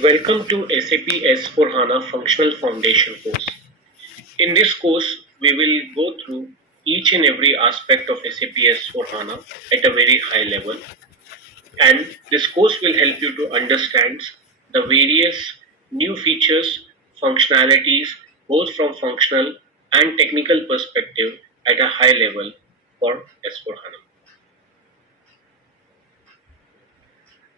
Welcome to SAP S4HANA Functional Foundation course. In this course, we will go through each and every aspect of SAP S4HANA at a very high level. And this course will help you to understand the various new features, functionalities, both from functional and technical perspective at a high level for S4HANA.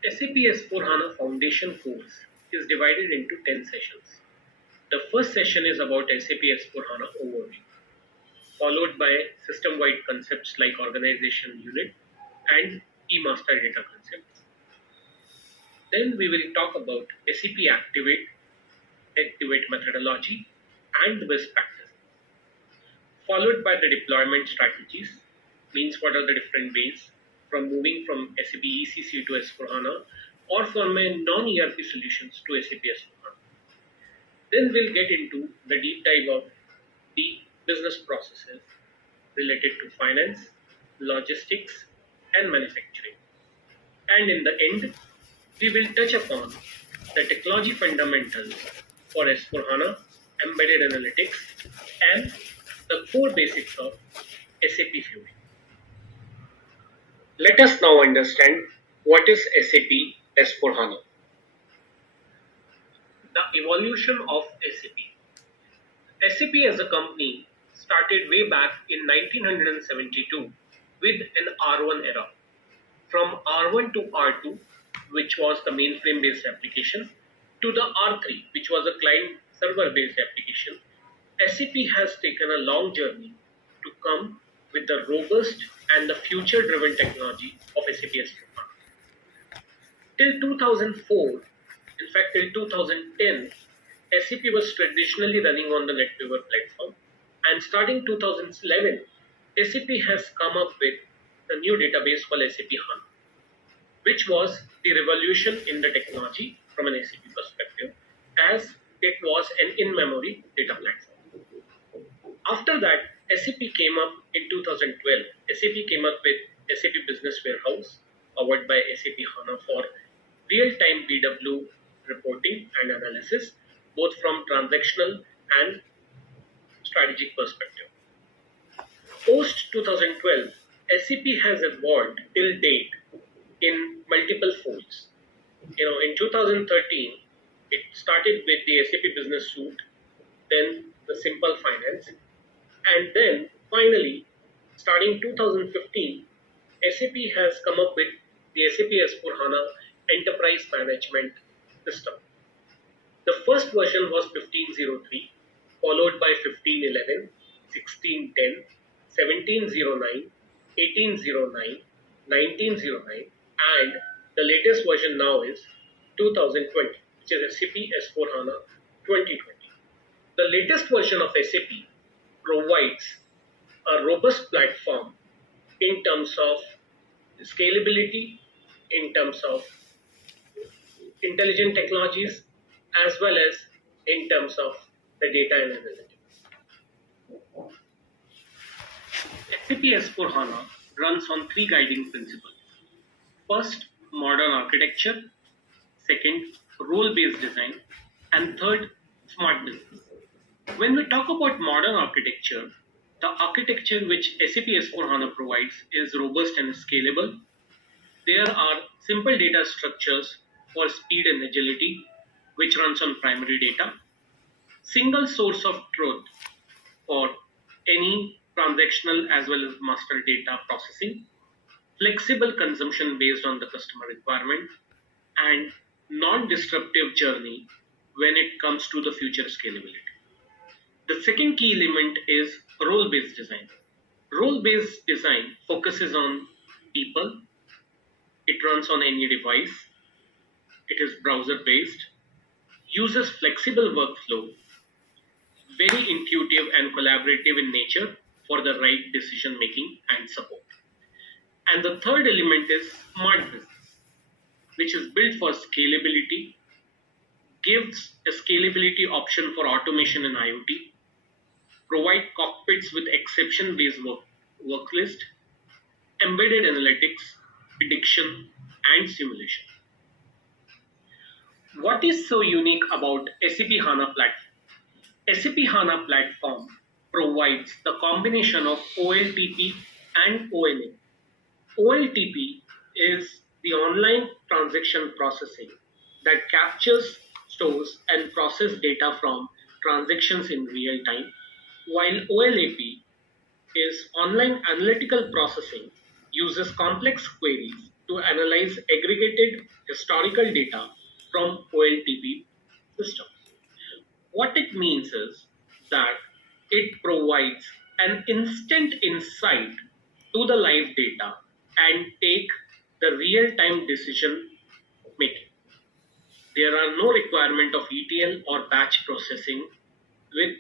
SAP S4HANA Foundation course is divided into 10 sessions. The first session is about SAP S4HANA overview, followed by system-wide concepts like organization unit and e-master data concepts. Then we will talk about SAP Activate methodology and best practices, followed by the deployment strategies, means what are the different ways from moving from SAP ECC to S4HANA or from a non-ERP solutions to SAP S4HANA. Then we'll get into the deep dive of the business processes related to finance, logistics, and manufacturing. And in the end, we will touch upon the technology fundamentals for S4HANA, embedded analytics, and the core basics of SAP Fiori. Let us now understand what is SAP S4HANA. The evolution of SAP. SAP as a company started way back in 1972 with an R1 era. From R1 to R2, which was the mainframe based application, to the R3, which was a client server based application, SAP has taken a long journey to come with the robust and the future driven technology of SAP S4HANA. Till 2004, in fact till 2010, SAP was traditionally running on the NetWeaver platform, and starting 2011, SAP has come up with the new database called SAP HANA, which was the revolution in the technology from an SAP perspective, as it was an in-memory data platform. After that, SAP came up in 2012. SAP came up with SAP Business Warehouse, powered by SAP HANA for real-time BW reporting and analysis, both from transactional and strategic perspective. Post 2012, SAP has evolved till date in multiple folds. In 2013, it started with the SAP Business Suite, then the Simple Finance, and then finally, starting 2015, SAP has come up with the SAP S4HANA Enterprise Management System. The first version was 1503, followed by 1511, 1610, 1709, 1809, 1909, and the latest version now is 2020, which is SAP S4HANA 2020. The latest version of SAP provides a robust platform in terms of scalability, in terms of intelligent technologies, as well as in terms of the data and analytics. SAP S4HANA runs on three guiding principles. First, modern architecture. Second, role-based design. And third, smart business. When we talk about modern architecture, the architecture which SAP S4HANA provides is robust and scalable. There are simple data structures for speed and agility, which runs on primary data. Single source of truth for any transactional as well as master data processing. Flexible consumption based on the customer requirement, and non-disruptive journey when it comes to the future scalability. The second key element is role-based design. Role-based design focuses on people. It runs on any device. It is browser-based, uses flexible workflow, very intuitive and collaborative in nature for the right decision making and support. And the third element is smart business, which is built for scalability, gives a scalability option for automation and IoT, provide cockpits with exception-based work list, embedded analytics, prediction, and simulation. What is so unique about SAP HANA platform? SAP HANA platform provides the combination of OLTP and OLA. OLTP is the online transaction processing that captures, stores, and processes data from transactions in real time, while OLAP is online analytical processing, uses complex queries to analyze aggregated historical data from OLTP systems. What it means is that it provides an instant insight to the live data and take the real-time decision making. There are no requirement of ETL or batch processing with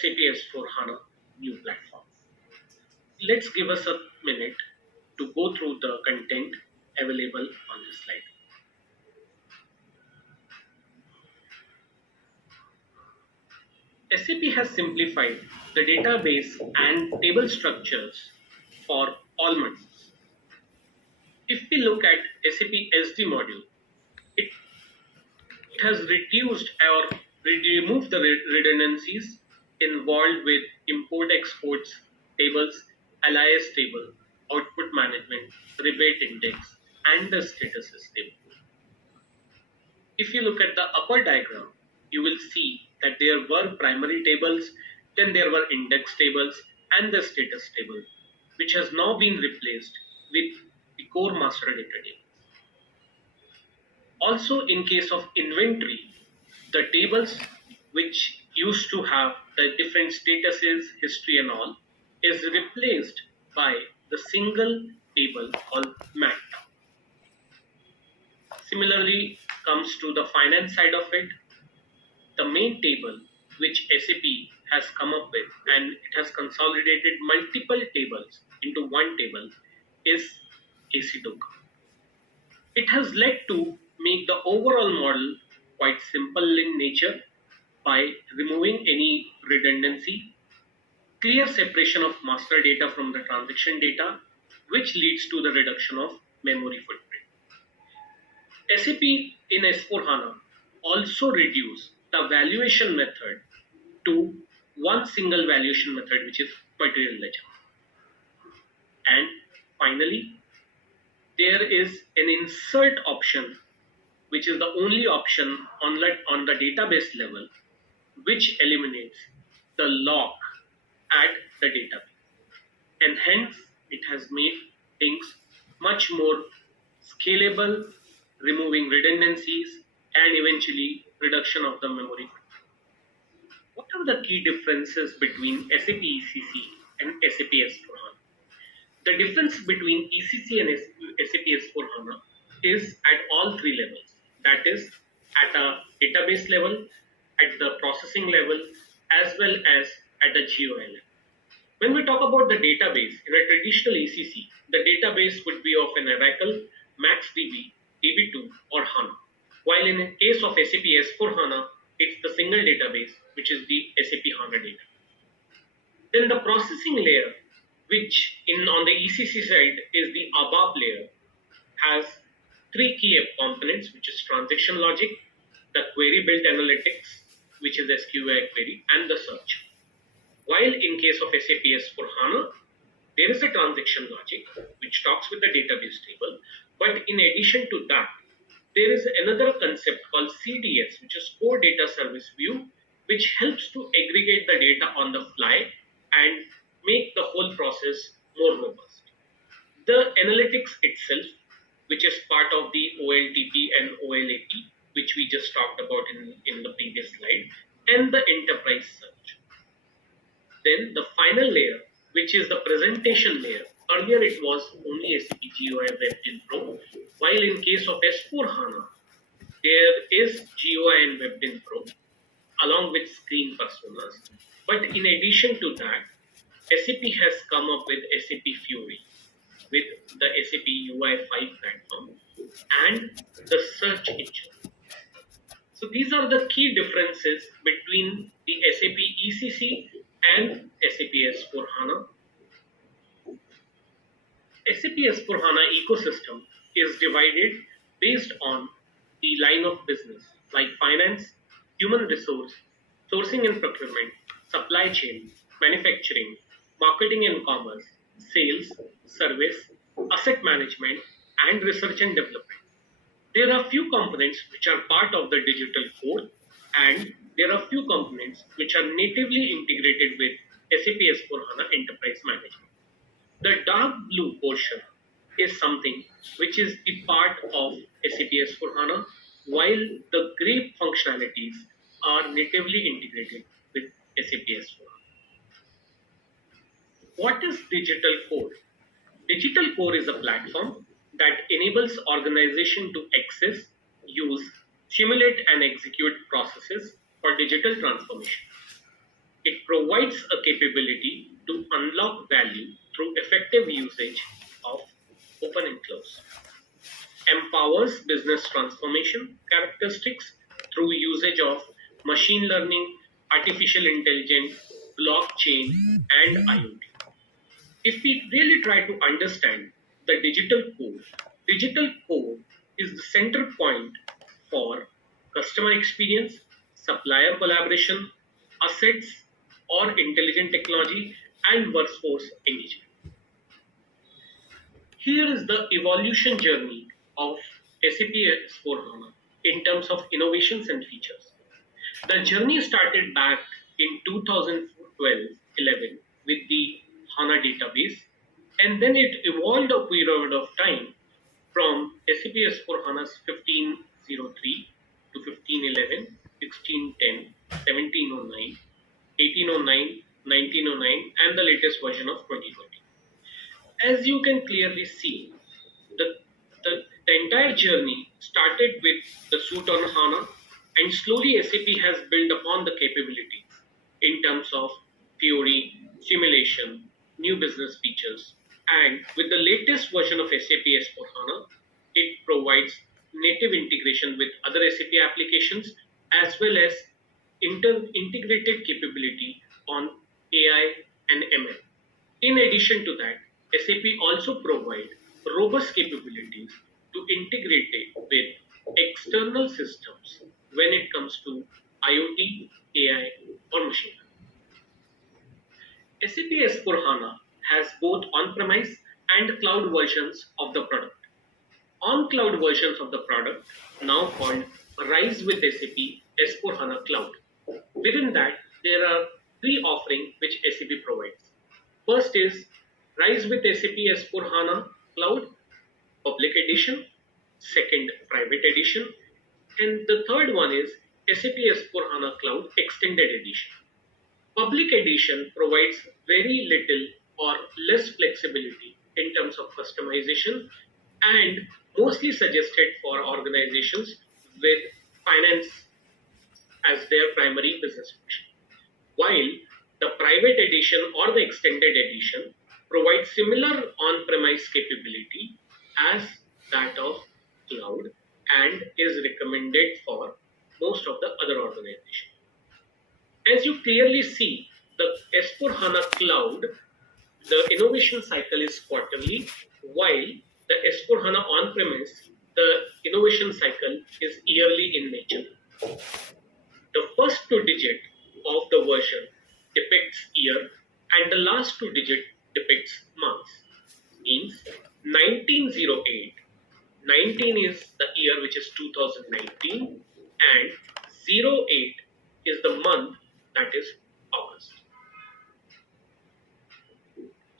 SAP S4HANA new platform. Let's give us a minute to go through the content available on this slide. SAP has simplified the database and table structures for all modules. If we look at SAP SD module, it has reduced or removed the redundancies involved with import exports tables, alias table, output management, rebate index, and the statuses table. If you look at the upper diagram, you will see that there were primary tables, then there were index tables and the status table, which has now been replaced with the core master data table. Also, in case of inventory, the tables which used to have the different statuses, history and all, is replaced by the single table called MAT. Similarly, comes to the finance side of it, the main table which SAP has come up with, and it has consolidated multiple tables into one table, is AC-DOCA. It has led to make the overall model quite simple in nature by removing any redundancy, clear separation of master data from the transaction data, which leads to the reduction of memory footprint. SAP in S4HANA also reduced the valuation method to one single valuation method, which is material ledger. And finally, there is an insert option, which is the only option on the database level, which eliminates the lock at the database. And hence, it has made things much more scalable, removing redundancies, and eventually reduction of the memory. What are the key differences between SAP ECC and SAP S4HANA? The difference between ECC and SAP S4HANA is at all three levels. That is, at a database level, at the processing level, as well as at the GUI level. When we talk about the database, in a traditional ECC, the database would be of an Oracle, MaxDB, DB2, or HANA. While in the case of SAP S4HANA, it's the single database, which is the SAP HANA data. Then the processing layer, which on the ECC side is the ABAP layer, has three key components, which is transaction logic, the query built analytics, which is SQL query, and the search. While in case of SAP S4HANA, there is a transaction logic, which talks with the database table, but in addition to that, there is another concept called CDS, which is Core Data Service View, which helps to aggregate the data on the fly and make the whole process more robust. The analytics itself, which is part of the OLTP and OLAP, which we just talked about in the previous slide, and the enterprise search. Then the final layer, which is the presentation layer. Earlier it was only SAP GUI Web Pro, while in case of S4HANA, there is GUI and Web Pro along with screen personas. But in addition to that, SAP has come up with SAP Fiori with the SAP UI5 platform and the search engine. So these are the key differences between the SAP ECC and SAP S4HANA. SAP S4HANA ecosystem is divided based on the line of business. like finance, human resource, sourcing and procurement, supply chain, manufacturing, marketing and commerce, sales, service, asset management, and research and development. There are few components which are part of the digital core, and there are few components which are natively integrated with SAP S4HANA Enterprise Management. The dark blue portion is something which is the part of SAP S4HANA, while the gray functionalities are natively integrated with SAP S4HANA. What is digital core? Digital core is a platform that enables organization to access, use, simulate and execute processes for digital transformation. It provides a capability to unlock value through effective usage of open and close. Empowers business transformation characteristics through usage of machine learning, artificial intelligence, blockchain, and IoT. If we really try to understand the digital core is the center point for customer experience, supplier collaboration, assets or intelligent technology, and workforce engagement. Here is the evolution journey of SAP S4HANA in terms of innovations and features. The journey started back in 2012-11 with the HANA database, and then it evolved a period of time from SAP S4HANA's 1503 to 1511, 1610, 1709, 1809, 1909, and the latest version of 2020. As you can clearly see, the entire journey started with the suite on HANA, and slowly SAP has built upon the capabilities in terms of Fiori, simulation, new business features, and with the latest version of SAP S4HANA, it provides native integration with other SAP applications as well as integrated capability on AI and ML. In addition to that, SAP also provides robust capabilities to integrate it with external systems when it comes to IoT, AI, or machine learning. SAP S4HANA has both on-premise and cloud versions of the product. On-cloud versions of the product, now called Rise with SAP S4HANA Cloud. Within that, there are three offerings which SAP provides. First is Rise with SAP S4HANA Cloud, Public Edition. Second, Private Edition. And the third one is SAP S4HANA Cloud Extended Edition. Public Edition provides very little or less flexibility in terms of customization and mostly suggested for organizations with finance as their primary business function. While the Private Edition or the Extended Edition provides similar on-premise capability as that of cloud and is recommended for most of the other organizations. As you clearly see, the S4HANA Cloud, the innovation cycle is quarterly, while the S4HANA on-premise, the innovation cycle is yearly in nature. The first two digits of the version depicts year and the last two digits depicts months. Means 1908. 19 is the year, which is 2019, and 08 is the month, that is August.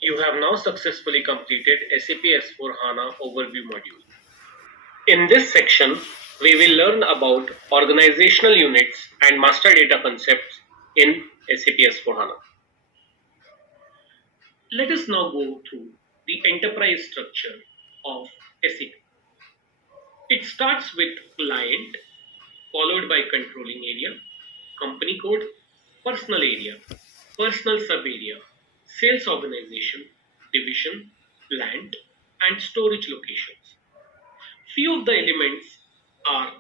You have now successfully completed SAP S4HANA Overview module. In this section, we will learn about organizational units and master data concepts in SAP S4HANA. Let us now go through the enterprise structure of SAP. It starts with client, followed by controlling area, company code, personal area, personal sub-area, sales organization, division, plant, and storage locations. Few of the elements are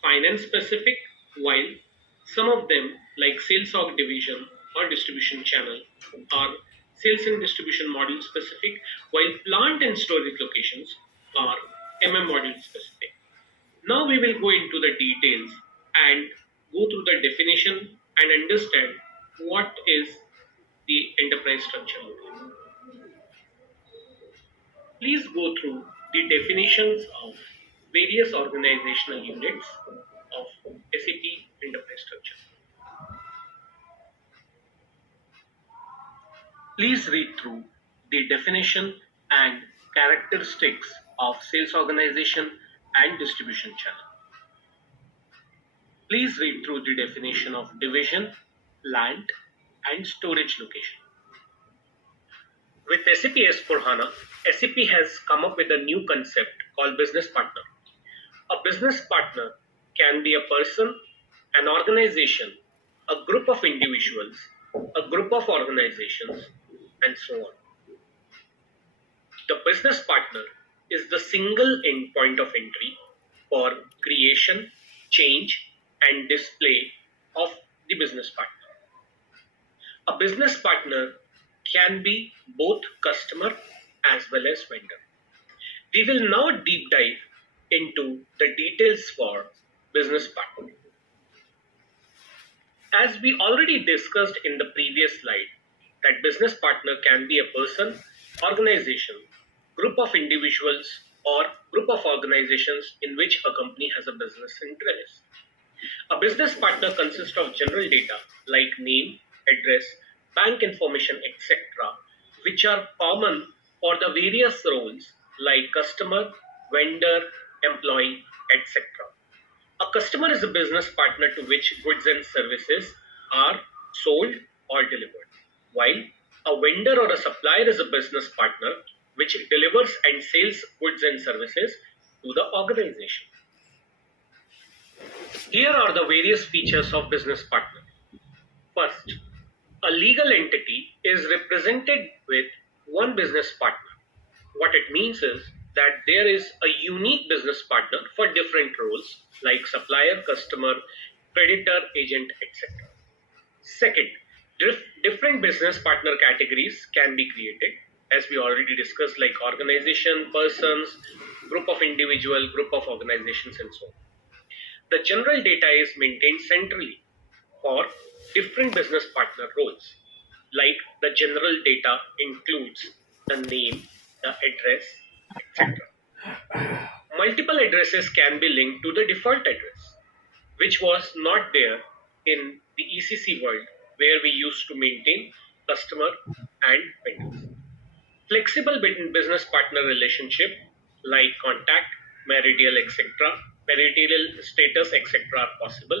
finance specific, while some of them, like sales org division or distribution channel, are sales and distribution module specific, while plant and storage locations are MM module specific. Now we will go into the details and go through the definition and understand what is the enterprise structure model. Please go through the definitions of various organizational units of SAP enterprise structure. Please read through the definition and characteristics of sales organization and distribution channel. Please read through the definition of division, land, and storage location. With SAP S4HANA, SAP has come up with a new concept called business partner. A business partner can be a person, an organization, a group of individuals, a group of organizations, and so on. The business partner is the single end point of entry for creation, change, and display of the business partner. A business partner can be both customer as well as vendor. We will now deep dive into the details for business partner. As we already discussed in the previous slide, that business partner can be a person, organization, group of individuals, or group of organizations in which a company has a business interest. A business partner consists of general data like name, address, bank information, etc., which are common for the various roles like customer, vendor, employee, etc. A customer is a business partner to which goods and services are sold or delivered, while a vendor or a supplier is a business partner which delivers and sells goods and services to the organization. Here are the various features of business partner. First, a legal entity is represented with one business partner. What it means is that there is a unique business partner for different roles like supplier, customer, creditor, agent, etc. Second, different business partner categories can be created, as we already discussed, like organization, persons, group of individual, group of organizations, and so on. The general data is maintained centrally for different business partner roles, like the general data includes the name, the address, etc. Multiple addresses can be linked to the default address, which was not there in the ECC world where we used to maintain customer and vendors. Flexible business partner relationship like contact, marital, etc., marital status, etc. are possible,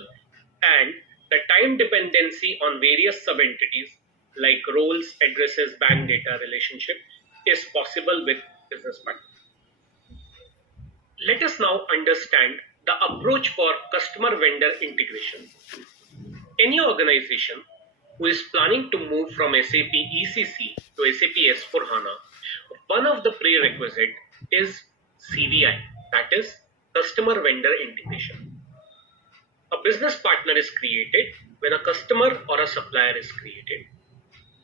and the time dependency on various sub-entities like roles, addresses, bank data relationship is possible with business partner. Let us now understand the approach for customer-vendor integration. Any organization who is planning to move from SAP ECC to SAP S4HANA, one of the prerequisites is CVI, that is customer-vendor integration. A business partner is created when a customer or a supplier is created.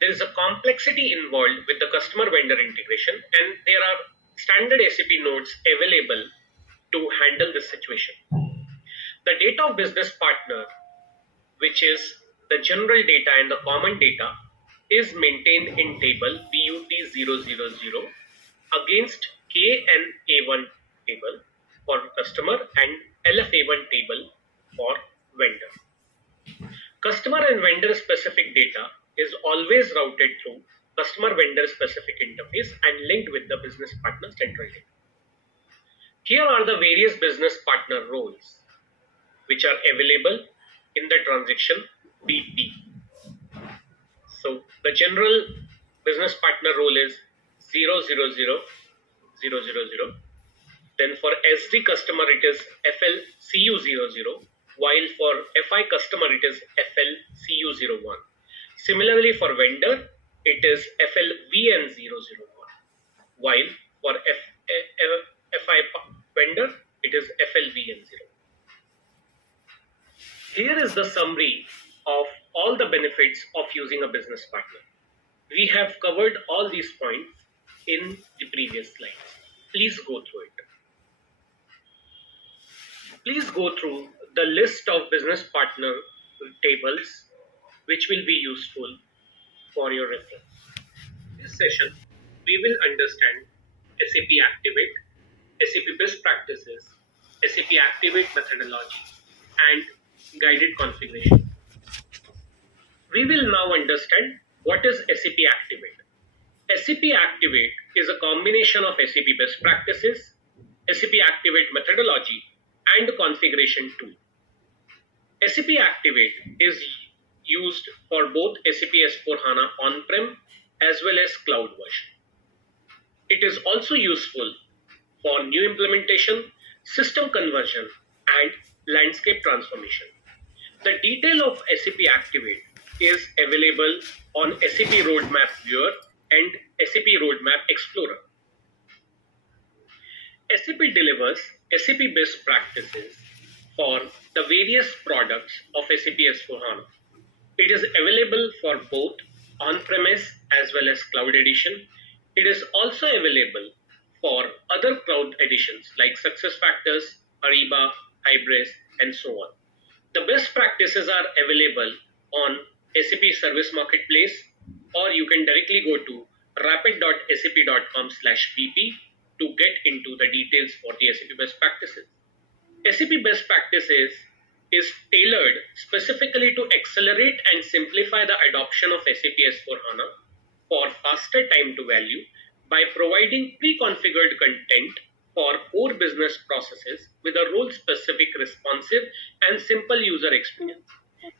There is a complexity involved with the customer-vendor integration, and there are standard SAP nodes available to handle this situation. The data of business partner, which is the general data and the common data, is maintained in table BUT000 against KNA1 table for customer and LFA1 table for vendor. Customer and vendor specific data is always routed through customer vendor specific interface and linked with the business partner central data. Here are the various business partner roles which are available in the transaction BP. So the general business partner role is 000 000. Then for SD customer it is FLCU00, while for FI customer it is FLCU01. Similarly for vendor it is FLVN001, while for FI vendor it is FLVN0. Here is the summary of all the benefits of using a business partner. We have covered all these points in the previous slides. Please go through it. Please go through the list of business partner tables, which will be useful for your reference. In this session, we will understand SAP Activate, SAP Best Practices, SAP Activate methodology, and guided configuration. We will now understand what is SAP Activate. SAP Activate is a combination of SAP Best Practices, SAP Activate methodology, and configuration tool. SAP Activate is used for both SAP S4HANA on-prem as well as cloud version. It is also useful for new implementation, system conversion, and landscape transformation. The detail of SAP Activate is available on SAP Roadmap Viewer and SAP Roadmap Explorer. SAP delivers SAP best practices for the various products of SAP S4HANA. It is available for both on-premise as well as cloud edition. It is also available for other cloud editions like SuccessFactors, Ariba, Hybris, and so on. The best practices are available on SAP Service Marketplace, or you can directly go to rapid.sap.com/pp to get into the details for the SAP best practices. SAP best practices is tailored specifically to accelerate and simplify the adoption of SAP S4HANA for faster time to value by providing pre-configured content for core business processes with a role-specific, responsive, and simple user experience.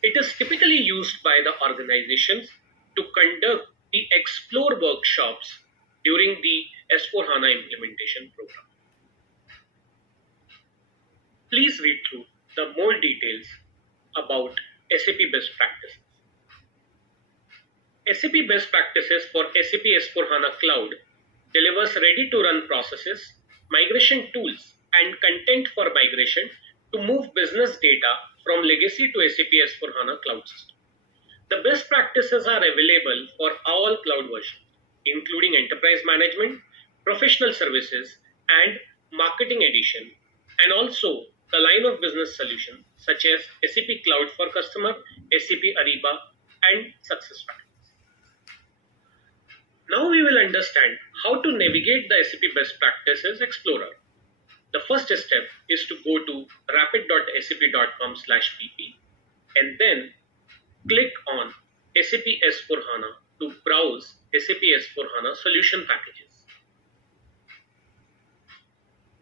It is typically used by the organizations to conduct the Explore workshops during the S4HANA implementation program. Please read through the more details about SAP best practices. SAP best practices for SAP S4HANA Cloud delivers ready-to-run processes, migration tools, and content for migration to move business data from legacy to SAP S4HANA Cloud system. The best practices are available for all cloud versions, including Enterprise Management, Professional Services, and Marketing Edition, and also the line of business solutions such as SAP Cloud for Customer, SAP Ariba, and SuccessFactors. Now we will understand how to navigate the SAP Best Practices Explorer. The first step is to go to rapid.sap.com/pp and then click on SAP S4HANA to browse SAP S4HANA solution packages.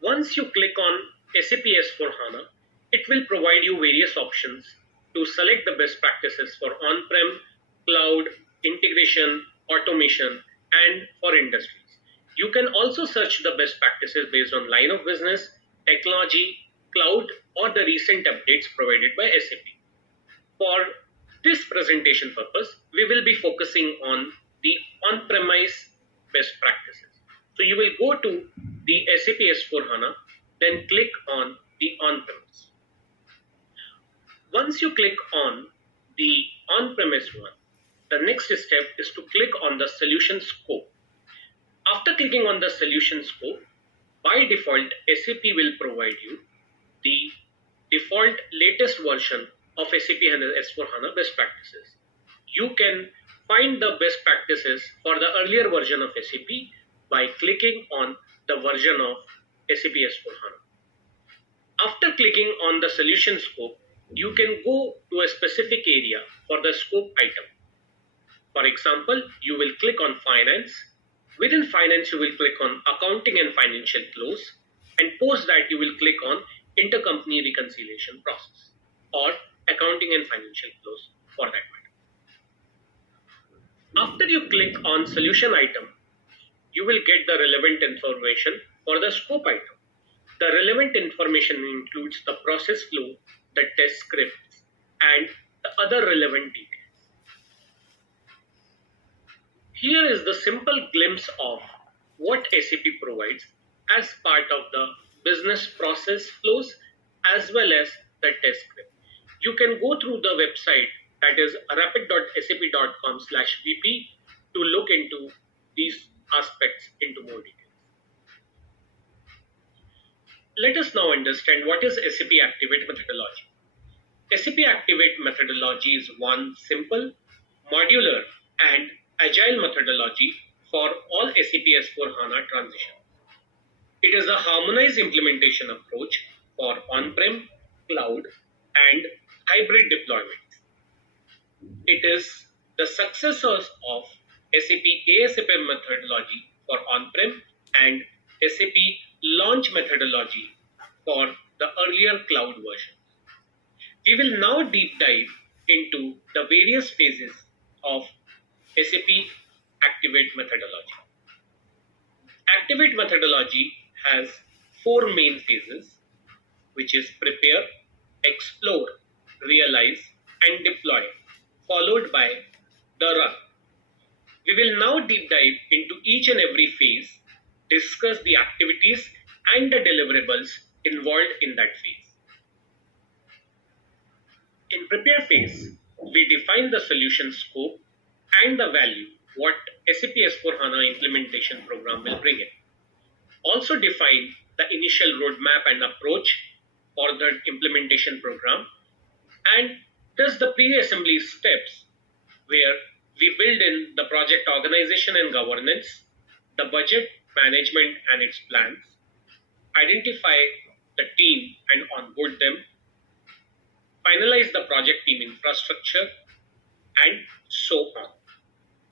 Once you click on SAP S4HANA, it will provide you various options to select the best practices for on-prem, cloud, integration, automation, and for industries. You can also search the best practices based on line of business, technology, cloud, or the recent updates provided by SAP. For this presentation purpose, we will be focusing on the on-premise best practices. So you will go to the SAP S4HANA, then click on the on-premise. Once you click on the on-premise one, the next step is to click on the solution scope. After clicking on the solution scope, by default, SAP will provide you the default latest version of SAP S4HANA best practices. You can find the best practices for the earlier version of SAP by clicking on the version of SAP S4HANA. After clicking on the solution scope, you can go to a specific area for the scope item. For example, you will click on Finance. Within Finance, you will click on Accounting and Financial Close, and post that you will click on Intercompany Reconciliation Process or Accounting and Financial Close for that matter. After you click on Solution item, you will get the relevant information for the scope item. The relevant information includes the process flow, the test scripts, and the other relevant details. Here is the simple glimpse of what SAP provides as part of the business process flows as well as the test script. You can go through the website, that is rapid.sap.com/pp, to look into these aspects into more detail. Let us now understand what is SAP Activate methodology. SAP Activate methodology is one simple, modular, and agile methodology for all SAP S4HANA transition. It is a harmonized implementation approach for on-prem, cloud, and hybrid deployments. It is the successors of SAP ASAP methodology for on-prem and SAP launch methodology for the earlier cloud version. We will now deep dive into the various phases of SAP Activate methodology. Activate methodology has four main phases, which is prepare, explore, realize, and deploy, followed by the run. We will now deep dive into each and every phase, discuss the activities and the deliverables involved in that phase. In prepare phase, we define the solution scope and the value what SAP S4HANA implementation program will bring in. Also define the initial roadmap and approach for the implementation program, and thus the pre-assembly steps where we build in the project organization and governance, the budget, management and its plans, identify the team and onboard them, finalize the project team infrastructure, and so on.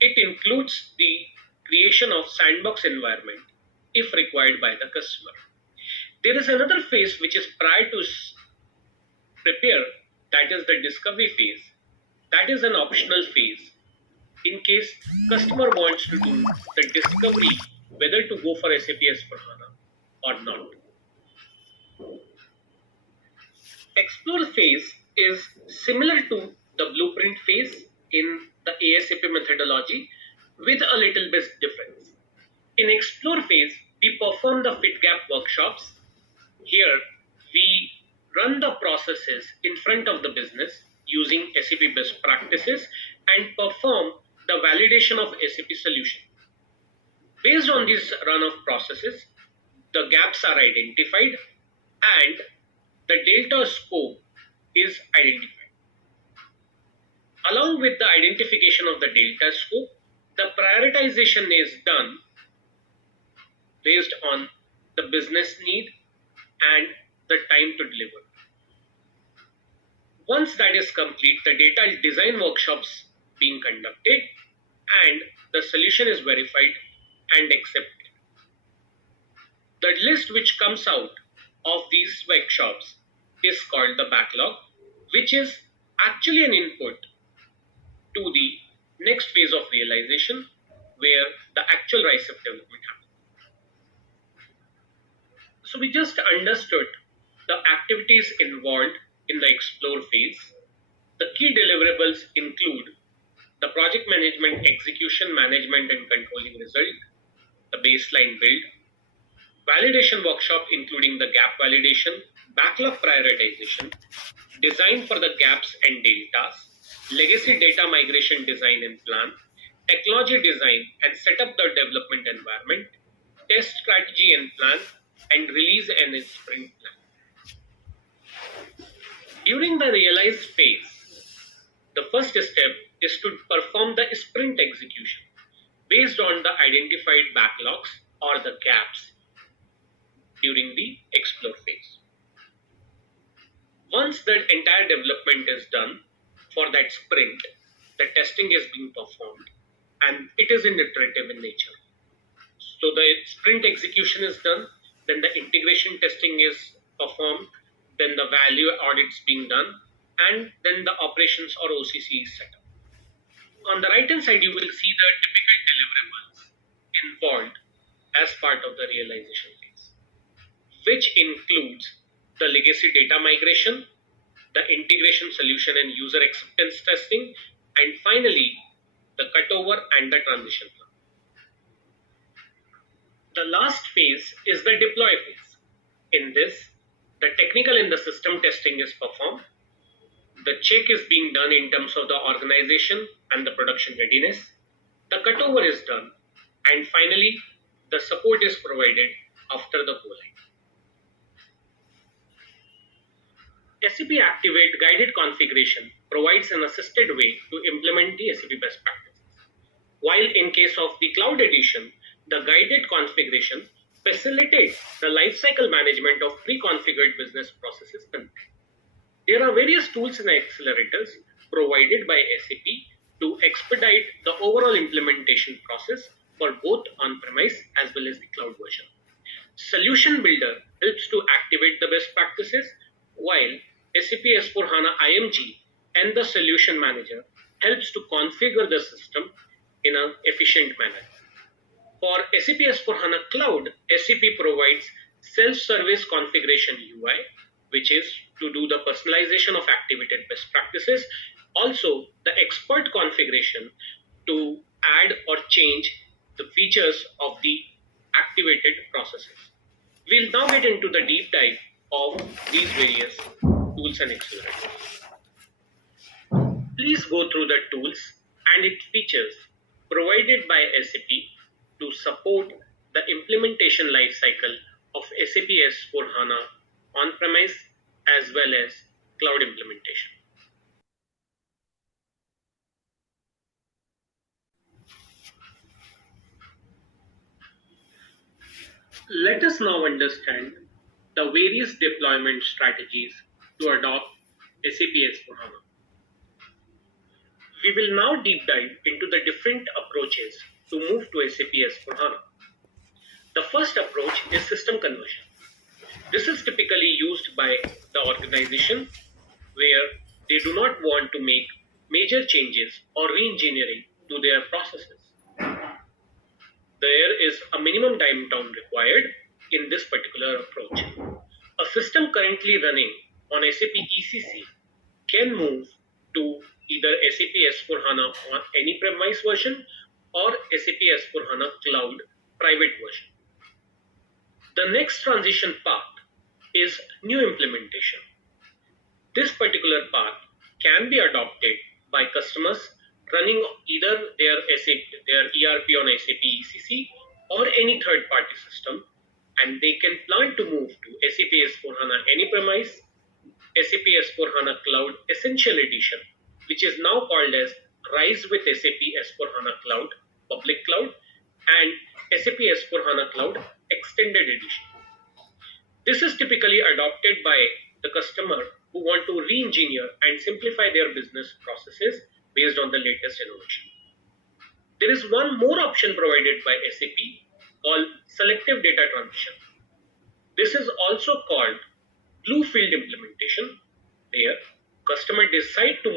It includes the creation of sandbox environment if required by the customer. There is another phase which is prior to prepare, that is the discovery phase. That is an optional phase in case customer wants to do the discovery whether to go for SAP S4HANA or not. Explore phase is similar to the blueprint phase in the ASAP methodology with a little bit difference. In explore phase, we perform the fit gap workshops. Here, we run the processes in front of the business using SAP best practices and perform the validation of SAP solution. Based on this run of processes, the gaps are identified and the delta scope is identified. Along with the identification of the delta scope, the prioritization is done based on the business need and the time to deliver. Once that is complete, the data design workshops being conducted and the solution is verified and accepted. The list which comes out of these workshops is called the backlog, which is actually an input to the next phase of realization where the actual rise of development happens. So we just understood the activities involved in the explore phase. The key deliverables include the project management, execution, management and controlling result, the baseline build, validation workshop including the gap validation, backlog prioritization, design for the gaps and deltas, legacy data migration design and plan, technology design and set up the development environment, test strategy and plan, and release and sprint plan. During the realize phase, the first step is to perform the sprint execution based on the identified backlogs or the gaps during the explore phase. Once the entire development is done for that sprint, the testing is being performed and it is iterative in nature. So the sprint execution is done, then the integration testing is performed, then the value audits being done, and then the operations or OCC is set up. On the right hand side, you will see the typical deliverables involved as part of the realization phase, which includes the legacy data migration, the integration solution and user acceptance testing, and finally, the cutover and the transition plan. The last phase is the deploy phase. In this, the technical and the system testing is performed. The check is being done in terms of the organization and the production readiness. The cutover is done. And finally, the support is provided after the go live. SAP Activate Guided Configuration provides an assisted way to implement the SAP best practices. While in case of the Cloud Edition, the guided configuration facilitates the lifecycle management of pre-configured business processes. There are various tools and accelerators provided by SAP to expedite the overall implementation process for both on-premise as well as the cloud version. Solution Builder helps to activate the best practices, while SAP S4HANA IMG and the Solution Manager helps to configure the system in an efficient manner. For SAP S4HANA Cloud, SAP provides self-service configuration UI, which is to do the personalization of activated best practices. Also, the expert configuration to add or change the features of the activated processes. We'll now get into the deep dive of these various tools and accelerators. Please go through the tools and its features provided by SAP to support the implementation lifecycle of SAP S4HANA on-premise as well as cloud implementation. Let us now understand the various deployment strategies to adopt SAP S4HANA. We will now deep dive into the different approaches to move to SAP S4HANA. The first approach is system conversion. This is typically used by the organization where they do not want to make major changes or re-engineering to their processes. There is a minimum downtime required in this particular approach. A system currently running on SAP ECC can move to either SAP S4HANA on any premise version or SAP S4HANA Cloud private version. The next transition path is new implementation. This particular path can be adopted by customers running either their ERP on SAP ECC or any third-party system, and they can plan to move to SAP S4HANA any premise, SAP S4HANA Cloud Essential Edition, which is now called as Rise with SAP S4HANA Cloud Public Cloud, and SAP S4HANA Cloud Extended Edition. This is typically adopted by the customer who want to re-engineer and simplify their business processes based on the latest innovation. There is one more option provided by SAP called Selective Data Transition. This is also called Blue Field Implementation, where customer decide to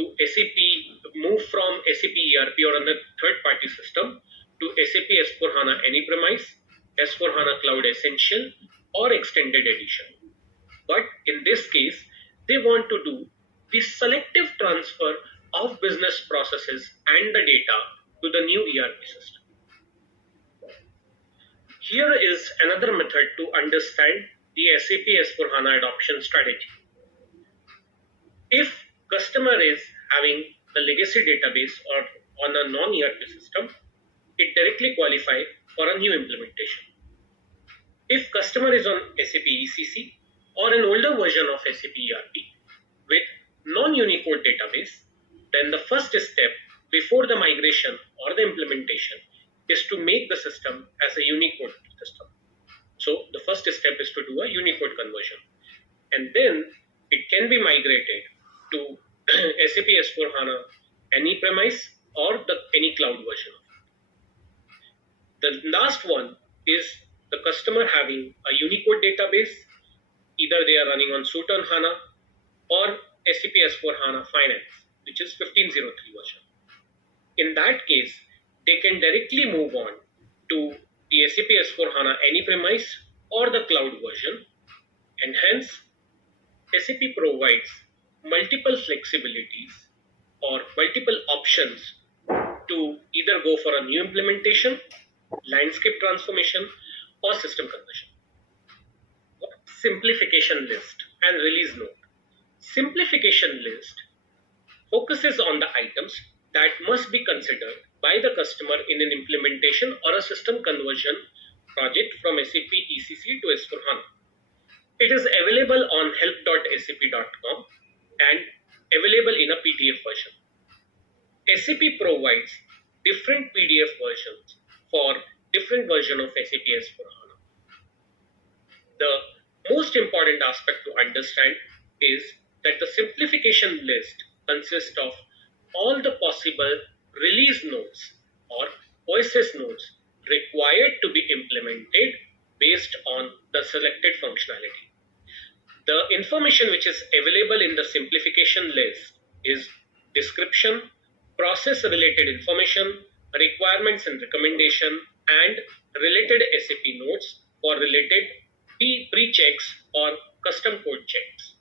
move from SAP ERP or another third-party system to SAP S4HANA any premise, S4HANA Cloud Essential, or Extended Edition. But in this case, they want to do the selective transfer of business processes and the data to the new ERP system. Here is another method to understand the SAP S4HANA adoption strategy. If customer is having the legacy database or on a non-ERP system, it directly qualifies for a new implementation. If customer is on SAP ECC or an older version of SAP ERP with non-Unicode database, then the first step before the migration or the implementation is to make the system as a Unicode system. So the first step is to do a Unicode conversion, and then it can be migrated to SAP S4HANA any premise or any cloud version of it. The last one is the customer having a Unicode database, either they are running on Suite on HANA or SAP S4HANA Finance, which is 1503 version. In that case, they can directly move on to the SAP S4HANA any premise or the cloud version, and hence SAP provides multiple flexibilities or multiple options to either go for a new implementation, landscape transformation, or system conversion. Simplification list and release note. Simplification list focuses on the items that must be considered by the customer in an implementation or a system conversion project from SAP ECC to S4HANA. It is available on help.sap.com and available in a PDF version. SAP provides different PDF versions for different version of SAP S4HANA. The most important aspect to understand is that the simplification list consists of all the possible release notes or OSS notes required to be implemented based on the selected functionality. The information which is available in the simplification list is description, process related information, requirements and recommendation, and related SAP notes for related pre-checks or custom code checks.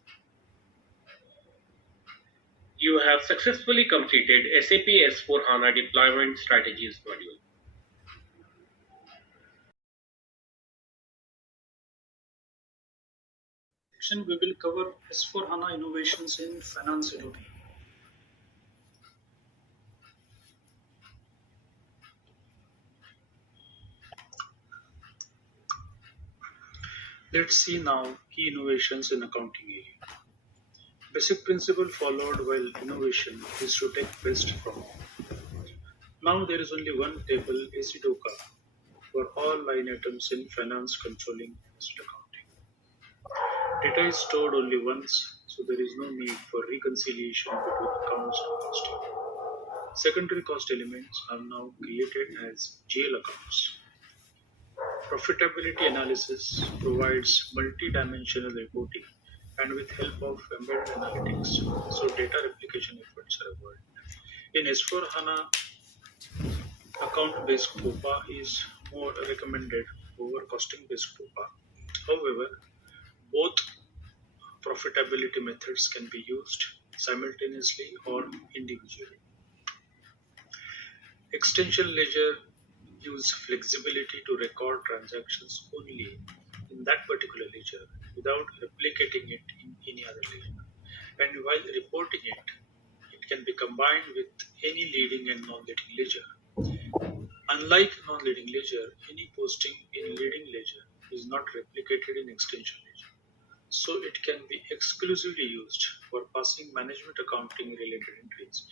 You have successfully completed SAP S4HANA Deployment Strategies module. We will cover S4HANA innovations in finance SAP. Let's see now key innovations in accounting area. Basic principle followed while innovation is to take best from all. Now there is only one table ACDOCA for all line items in finance controlling asset accounting. Data is stored only once, so there is no need for reconciliation between accounts and costing. Secondary cost elements are now created as GL accounts. Profitability analysis provides multi-dimensional reporting and with help of embedded analytics, so data replication efforts are avoided. In S4HANA, account-based COPA is more recommended over costing-based COPA. However, both profitability methods can be used simultaneously or individually. Extension ledger use flexibility to record transactions only in that particular ledger without replicating it in any other ledger. And while reporting it, it can be combined with any leading and non-leading ledger. Unlike non-leading ledger, any posting in leading ledger is not replicated in extension ledger. So it can be exclusively used for passing management accounting related entries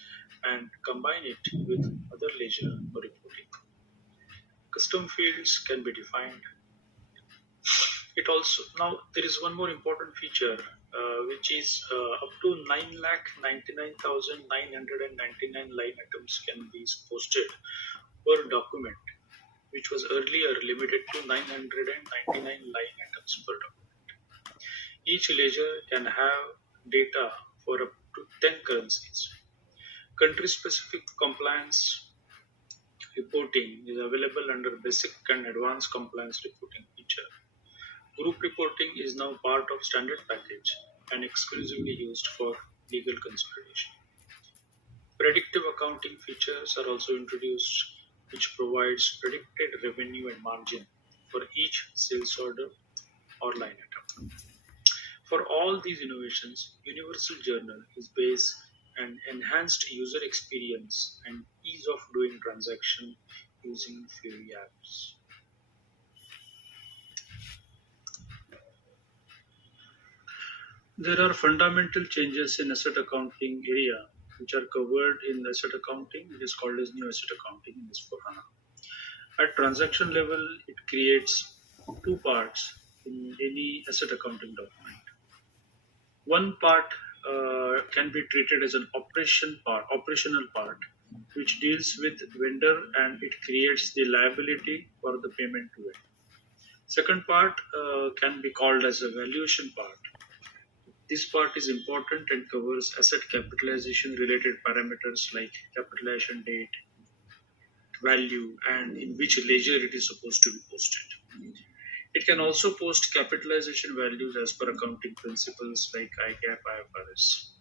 and combine it with other ledger for reporting. Custom fields can be defined. It also now there is one more important feature which is up to 9,99,999 line items can be posted per document, which was earlier limited to 999 line items per document. Each ledger can have data for up to 10 currencies. Country specific compliance reporting is available under basic and advanced compliance reporting feature. Group reporting is now part of standard package and exclusively used for legal consolidation. Predictive accounting features are also introduced, which provides predicted revenue and margin for each sales order or line item. For all these innovations, Universal Journal is based on enhanced user experience and ease of doing transaction using Fiori apps. There are fundamental changes in asset accounting area which are covered in asset accounting. It is called as new asset accounting in S4HANA. At transaction level, it creates two parts in any asset accounting document. One part can be treated as an operational part, which deals with vendor and it creates the liability for the payment to it. Second part can be called as a valuation part. This part is important and covers asset capitalization related parameters like capitalization date, value, and in which ledger it is supposed to be posted. It can also post capitalization values as per accounting principles like IGAAP, IFRS.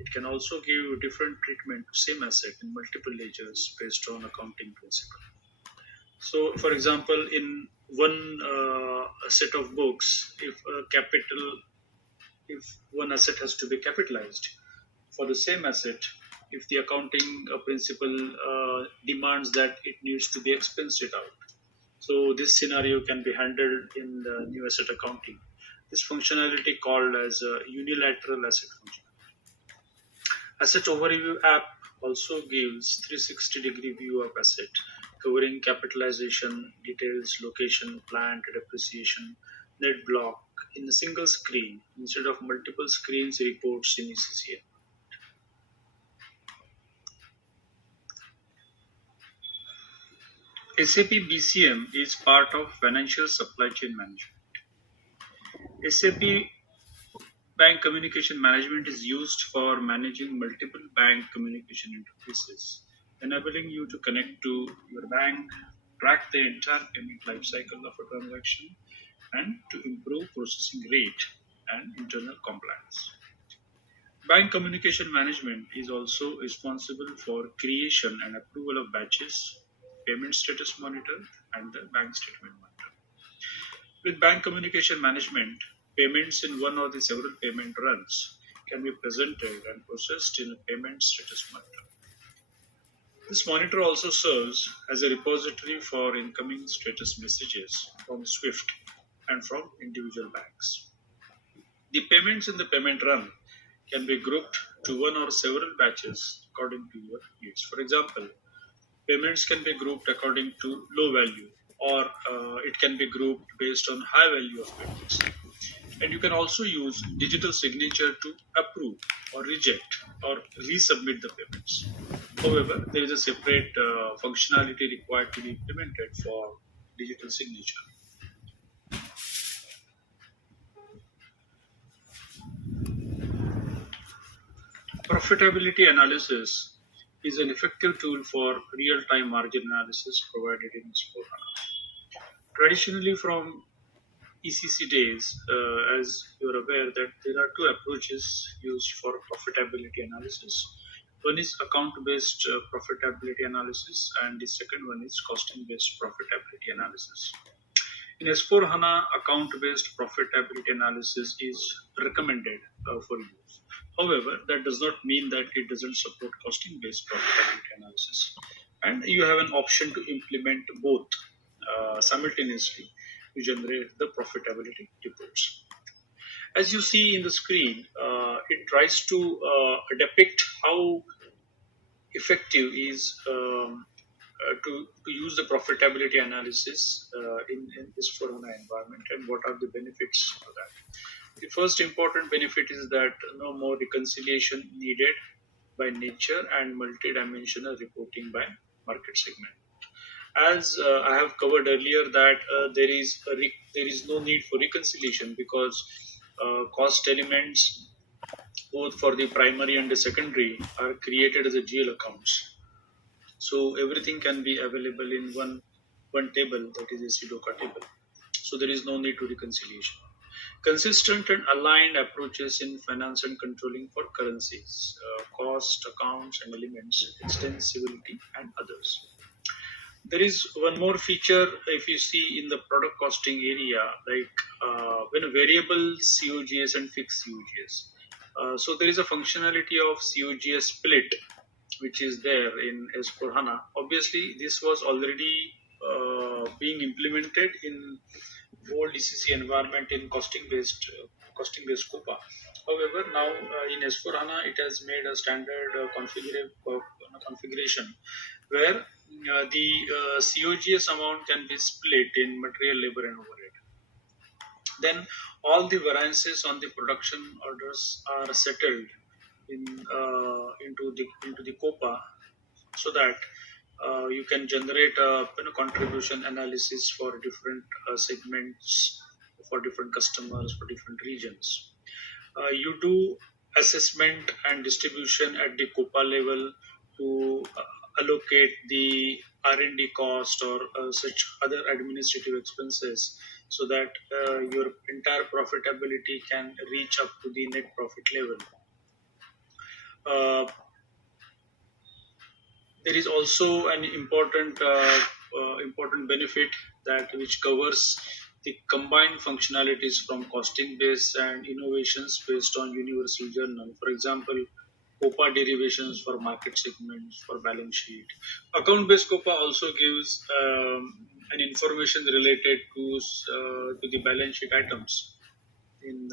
It can also give different treatment to same asset in multiple ledgers based on accounting principle. So, for example, in one set of books, if one asset has to be capitalized, for the same asset, if the accounting principle demands that it needs to be expensed out. So this scenario can be handled in the new asset accounting, This functionality called as a unilateral asset function. Asset Overview app also gives 360-degree view of asset, covering capitalization, details, location, plant, depreciation, net block in a single screen instead of multiple screens reports in ECCM. SAP BCM is part of Financial Supply Chain Management. SAP Bank Communication Management is used for managing multiple bank communication interfaces, enabling you to connect to your bank, track the entire payment lifecycle of a transaction, and to improve processing rate and internal compliance. Bank Communication Management is also responsible for creation and approval of batches, payment status monitor, and the bank statement monitor. With Bank Communication Management, payments in one or the several payment runs can be presented and processed in a payment status monitor. This monitor also serves as a repository for incoming status messages from SWIFT and from individual banks. The payments in the payment run can be grouped to one or several batches according to your needs. For example, payments can be grouped according to low value, or it can be grouped based on high value of payments. And you can also use digital signature to approve or reject or resubmit the payments. However, there is a separate functionality required to be implemented for digital signature. Profitability analysis is an effective tool for real-time margin analysis provided in S4HANA. Traditionally, from ECC days, as you're aware that there are two approaches used for profitability analysis. One is account-based profitability analysis, and the second one is costing-based profitability analysis. In S4HANA, account-based profitability analysis is recommended for use. However, that does not mean that it doesn't support costing-based profitability analysis. And you have an option to implement both simultaneously to generate the profitability reports. As you see in the screen, it tries to depict how effective is to use the profitability analysis in this S4HANA environment, and what are the benefits of that. The first important benefit is that no more reconciliation needed by nature and multi-dimensional reporting by market segment. As I have covered earlier, that there is no need for reconciliation because cost elements both for the primary and the secondary are created as a GL accounts. So everything can be available in one table, that is a SIDOCA table. So there is no need to reconciliation. Consistent and aligned approaches in finance and controlling for currencies, cost, accounts, and elements, extensibility, and others. There is one more feature if you see in the product costing area, like when a variable COGS and fixed COGS. So there is a functionality of COGS split which is there in S4HANA. Obviously, this was already being implemented in old ECC environment in costing-based COPA. However, now in S4HANA, it has made a standard configuration where the COGS amount can be split in material, labor, and overhead. Then all the variances on the production orders are settled into the COPA, so that you can generate a contribution analysis for different segments, for different customers, for different regions. You do assessment and distribution at the COPA level to allocate the R&D cost or such other administrative expenses, so that your entire profitability can reach up to the net profit level. There is also an important benefit that which covers the combined functionalities from costing based and innovations based on universal journal. For example, COPA derivations for market segments, for balance sheet. Account based COPA also gives an information related to the balance sheet items, in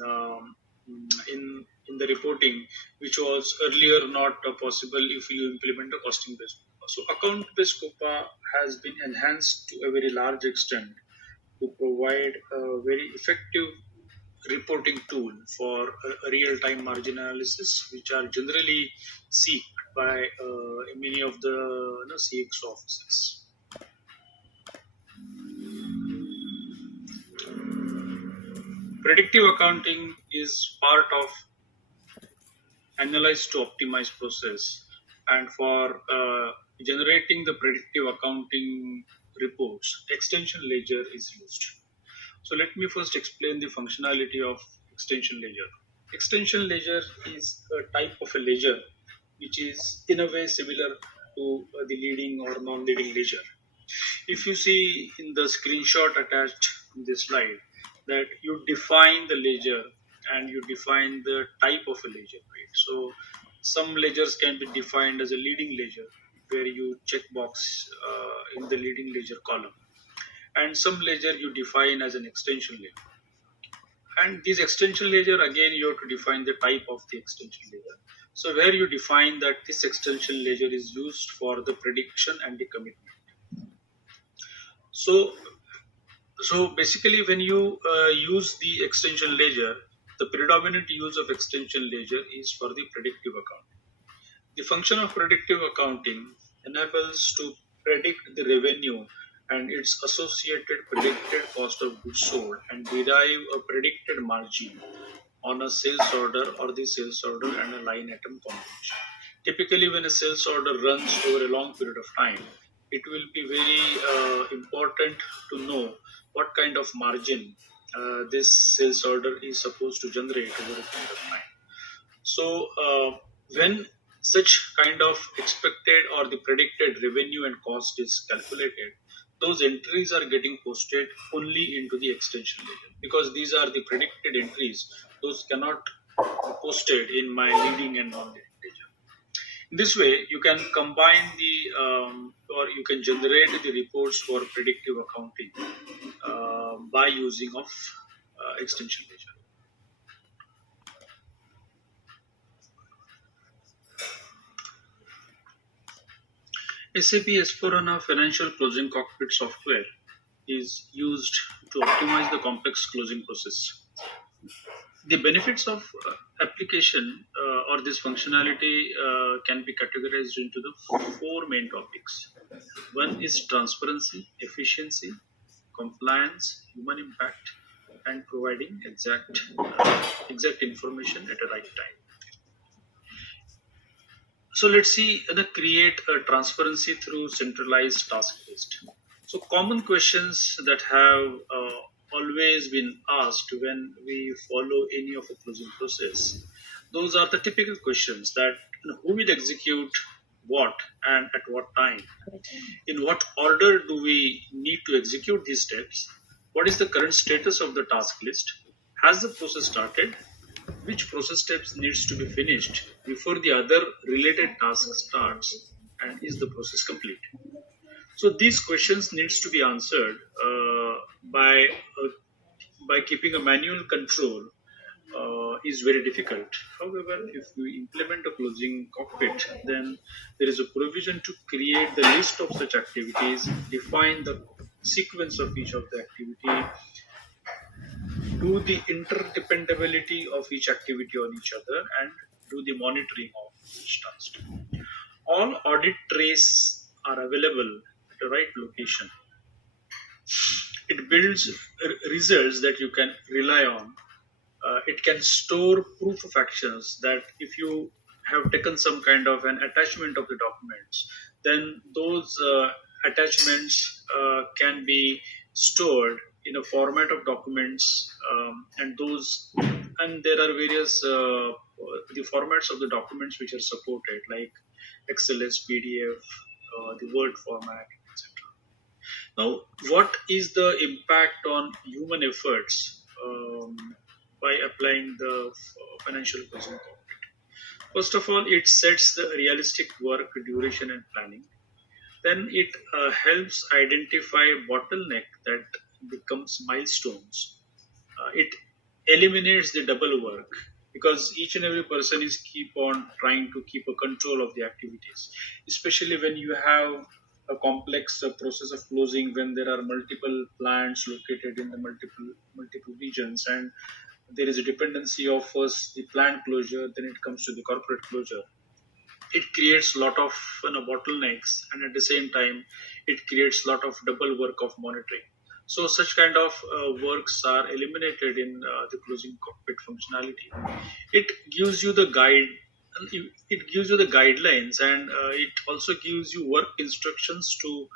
the reporting, which was earlier not possible if you implement a costing based COPA. So account based COPA has been enhanced to a very large extent to provide a very effective reporting tool for a real-time margin analysis, which are generally sought by many of the CX offices. Predictive accounting is part of analyze to optimize process, and for generating the predictive accounting reports, extension ledger is used. So let me first explain the functionality of extension ledger. Extension ledger is a type of a ledger which is in a way similar to the leading or non-leading ledger. If you see in the screenshot attached in this slide, that you define the ledger and you define the type of a ledger, right? So some ledgers can be defined as a leading ledger, where you check box in the leading ledger column, and some ledger you define as an extension ledger. And this extension ledger, again, you have to define the type of the extension ledger. So where you define that this extension ledger is used for the prediction and the commitment. So basically, when you use the extension ledger, the predominant use of extension ledger is for the predictive accounting. The function of predictive accounting enables to predict the revenue and its associated predicted cost of goods sold and derive a predicted margin on a sales order or the sales order and a line item combination. Typically, when a sales order runs over a long period of time, it will be very important to know what kind of margin this sales order is supposed to generate over a period of time. So when such kind of expected or the predicted revenue and cost is calculated, those entries are getting posted only into the extension ledger, because these are the predicted entries. Those cannot be posted in my leading and non-leading ledger. In this way, you can combine or you can generate the reports for predictive accounting by using of extension ledger. SAP S4HANA Financial Closing Cockpit software is used to optimize the complex closing process. The benefits of application or this functionality can be categorized into the four main topics. One is transparency, efficiency, compliance, human impact, and providing exact information at the right time. So let's see create a transparency through centralized task list. So common questions that have always been asked when we follow any of a closing process. Those are the typical questions that who will execute what and at what time. In what order do we need to execute these steps? What is the current status of the task list? Has the process started? Which process steps needs to be finished before the other related task starts, and is the process complete? So these questions needs to be answered by keeping a manual control is very difficult. However, if we implement a closing cockpit, then there is a provision to create the list of such activities, define the sequence of each of the activity, do the interdependability of each activity on each other, and do the monitoring of each task. All audit traces are available at the right location. It builds results that you can rely on. It can store proof of actions, that if you have taken some kind of an attachment of the documents, then those attachments can be stored in a format of documents, and there are various the formats of the documents which are supported, like XLS, PDF, the Word format, etc. Now, what is the impact on human efforts by applying the financial closing cockpit? First of all, it sets the realistic work duration and planning. Then it helps identify bottleneck that becomes milestones. It eliminates the double work, because each and every person is keep on trying to keep a control of the activities, especially when you have a complex process of closing, when there are multiple plants located in the multiple regions, and there is a dependency of first the plant closure, then it comes to the corporate closure. It creates a lot of bottlenecks, and at the same time it creates a lot of double work of monitoring. So such kind of works are eliminated in the closing cockpit functionality. It gives you the guide, it gives you the guidelines, and it also gives you work instructions to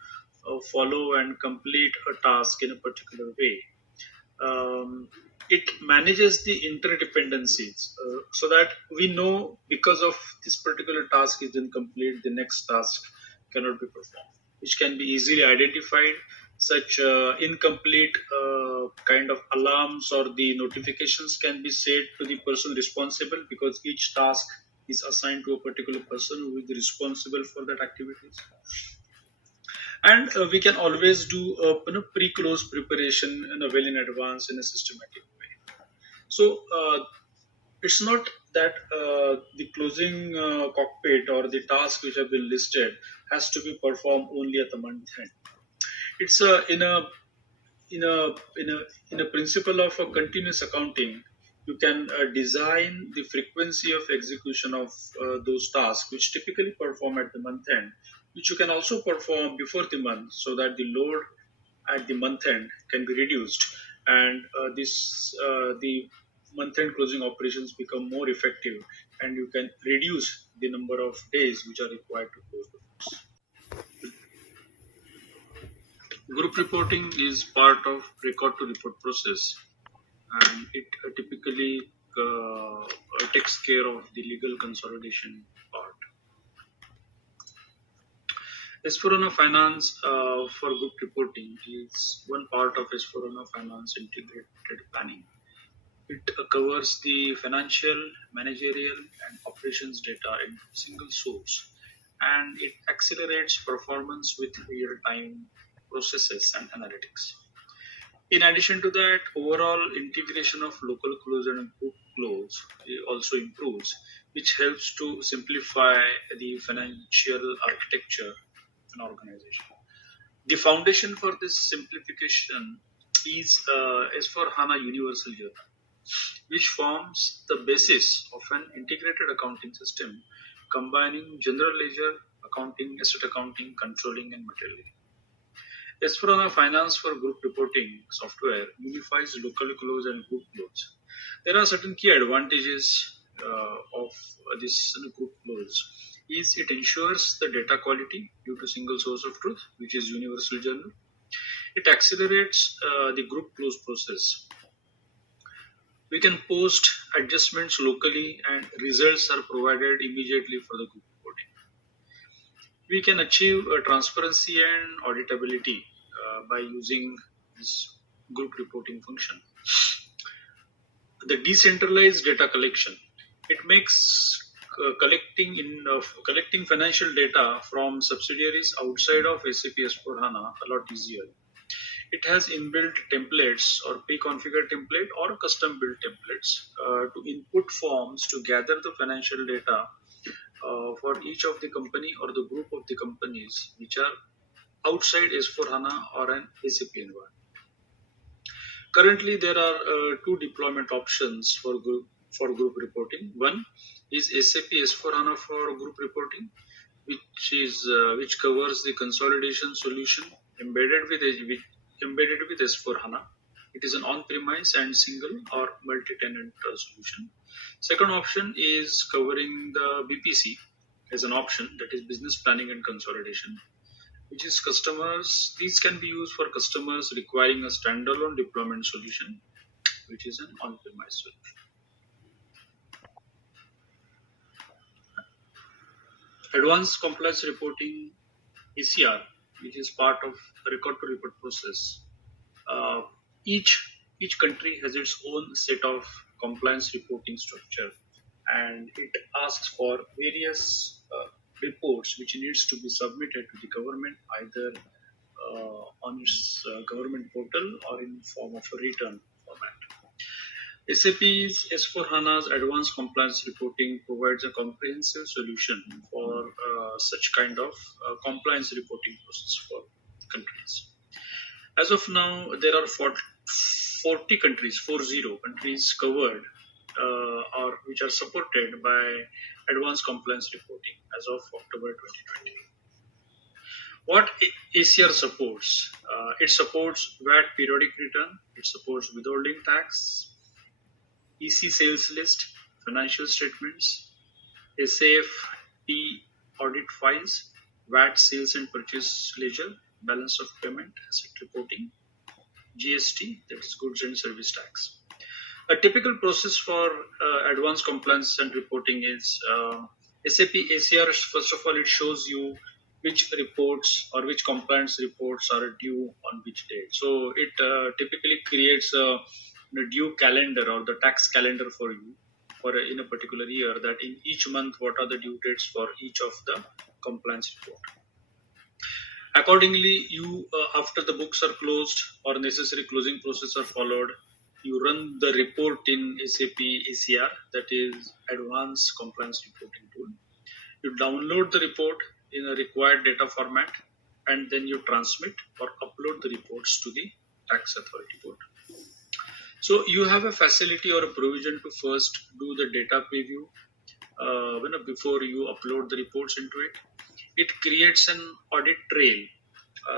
follow and complete a task in a particular way. It manages the interdependencies, so that we know because of this particular task is incomplete, the next task cannot be performed, which can be easily identified. Such incomplete kind of alarms or the notifications can be set to the person responsible, because each task is assigned to a particular person who is responsible for that activities. And we can always do pre-close preparation in a well in advance in a systematic way. So it's not that the closing cockpit or the task which have been listed has to be performed only at the month end. It's in a principle of a continuous accounting. You can design the frequency of execution of those tasks which typically perform at the month end, which you can also perform before the month, so that the load at the month end can be reduced, and the month end closing operations become more effective, and you can reduce the number of days which are required to close the books. Group reporting is part of record to report process, and it typically takes care of the legal consolidation part. S4HANA Finance for group reporting is one part of S4HANA Finance integrated planning. It covers the financial, managerial, and operations data in single source, and it accelerates performance with real-time processes and analytics. In addition to that, overall integration of local close and group close also improves, which helps to simplify the financial architecture of an organization. The foundation for this simplification is S4HANA Universal Journal, which forms the basis of an integrated accounting system combining general ledger, accounting, asset accounting, controlling, and material. S4HANA Finance for group reporting software unifies local close and group close. There are certain key advantages of this group close. Is it ensures the data quality due to single source of truth, which is universal journal. It accelerates the group close process. We can post adjustments locally, and results are provided immediately for the group reporting. We can achieve transparency and auditability by using this group reporting function. The decentralized data collection. It makes collecting financial data from subsidiaries outside of SAP S4HANA a lot easier. It has inbuilt templates or pre-configured template or custom built templates to input forms to gather the financial data for each of the company or the group of the companies which are outside S4HANA or an SAP environment. Currently, there are two deployment options for group reporting. One is SAP S4HANA for group reporting, which covers the consolidation solution embedded with S4HANA. It is an on-premise and single or multi-tenant solution. Second option is covering the BPC as an option, that is business planning and consolidation, which is customers. These can be used for customers requiring a standalone deployment solution, which is an on-premise solution. Advanced compliance reporting, ECR, which is part of record to report process. Each country has its own set of compliance reporting structure, and it asks for various reports which needs to be submitted to the government, either on its government portal or in form of a written format. SAP's S4HANA's advanced compliance reporting provides a comprehensive solution for such kind of compliance reporting process for countries. As of now, there are 40 countries, 40 countries covered or which are supported by advanced compliance reporting as of October 2020. What ACR supports? It supports VAT periodic return, it supports withholding tax, EC sales list, financial statements, SAFP audit files, VAT sales and purchase ledger, balance of payment, asset reporting, GST, that is goods and service tax. A typical process for advanced compliance and reporting is SAP ACR. First of all, it shows you which reports or which compliance reports are due on which date. So it typically creates a due calendar or the tax calendar for you for in a particular year, that in each month what are the due dates for each of the compliance report. Accordingly, you after the books are closed or necessary closing process are followed, you run the report in SAP ACR, that is Advanced Compliance Reporting Tool. You download the report in a required data format, and then you transmit or upload the reports to the tax authority portal. So you have a facility or a provision to first do the data preview before you upload the reports into it. It creates an audit trail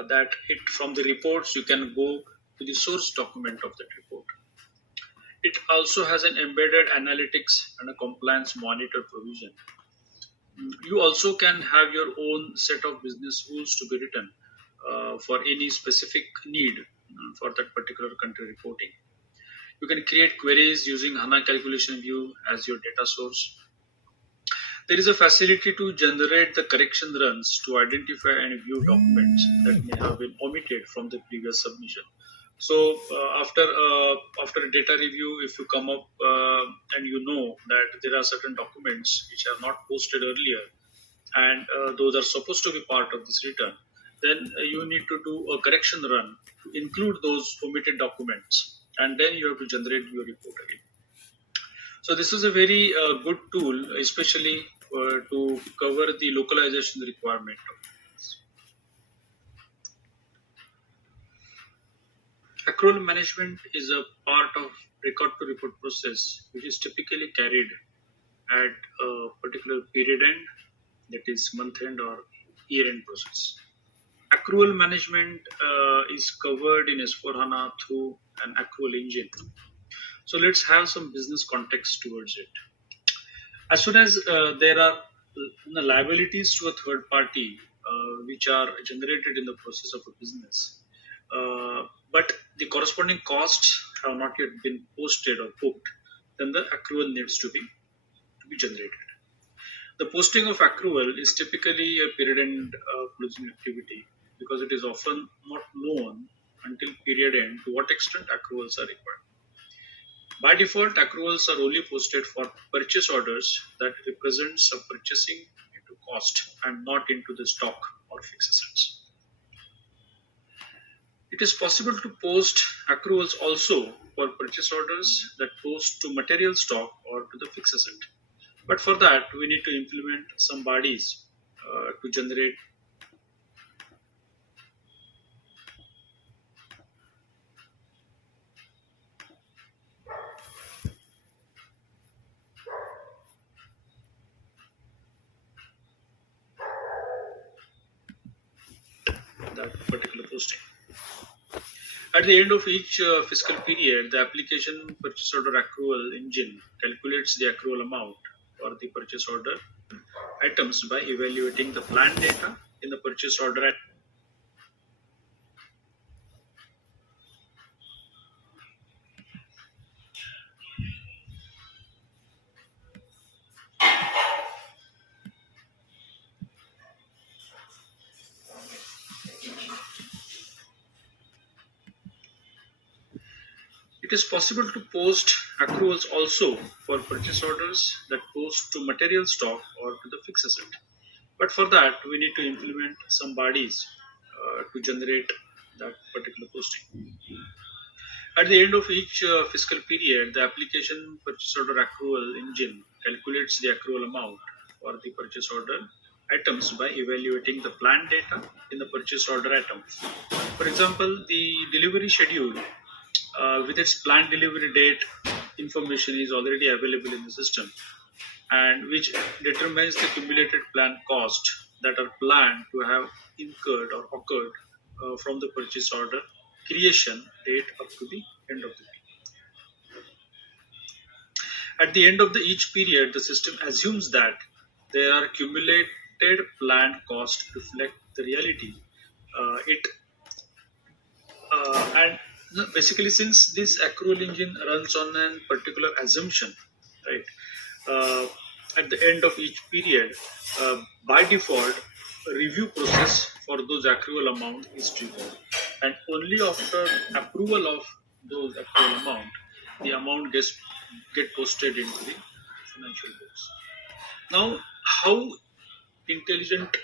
that from the reports you can go to the source document of that report. It also has an embedded analytics and a compliance monitor provision. You also can have your own set of business rules to be written for any specific need for that particular country reporting. You can create queries using HANA calculation view as your data source. There is a facility to generate the correction runs to identify and view documents that may have been omitted from the previous submission. So after a data review, if you come up and you know that there are certain documents which are not posted earlier, and those are supposed to be part of this return, then you need to do a correction run to include those omitted documents, and then you have to generate your report again. So this is a very good tool, especially to cover the localization requirement. Accrual management is a part of record to report process, which is typically carried at a particular period end, that is month end or year end process. Accrual management is covered in S4HANA through an accrual engine. So let's have some business context towards it. As soon as there are liabilities to a third party which are generated in the process of a business, but the corresponding costs have not yet been posted or booked, then the accrual needs to be generated. The posting of accrual is typically a period end closing activity, because it is often not known until period end to what extent accruals are required. By default, accruals are only posted for purchase orders that represents a purchasing into cost and not into the stock or fixed assets. It is possible to post accruals also for purchase orders that post to material stock or to the fixed asset. But for that, we need to implement some bodies to generate that particular posting. At the end of each fiscal period, the application purchase order accrual engine calculates the accrual amount for the purchase order items by evaluating the planned data in the purchase order at It is possible to post accruals also for purchase orders that post to material stock or to the fixed asset. But for that, we need to implement some bodies to generate that particular posting. At the end of each fiscal period, the application purchase order accrual engine calculates the accrual amount for the purchase order items by evaluating the planned data in the purchase order items. For example, the delivery schedule with its planned delivery date information is already available in the system, and which determines the cumulated planned cost that are planned to have incurred or occurred from the purchase order creation date up to the end of the period. At the end of each period, the system assumes that their accumulated planned cost reflect the reality. It and basically, since this accrual engine runs on a particular assumption, right? At the end of each period, by default, a review process for those accrual amount is triggered, and only after approval of those accrual amount, the amount get posted into the financial books. Now, how intelligent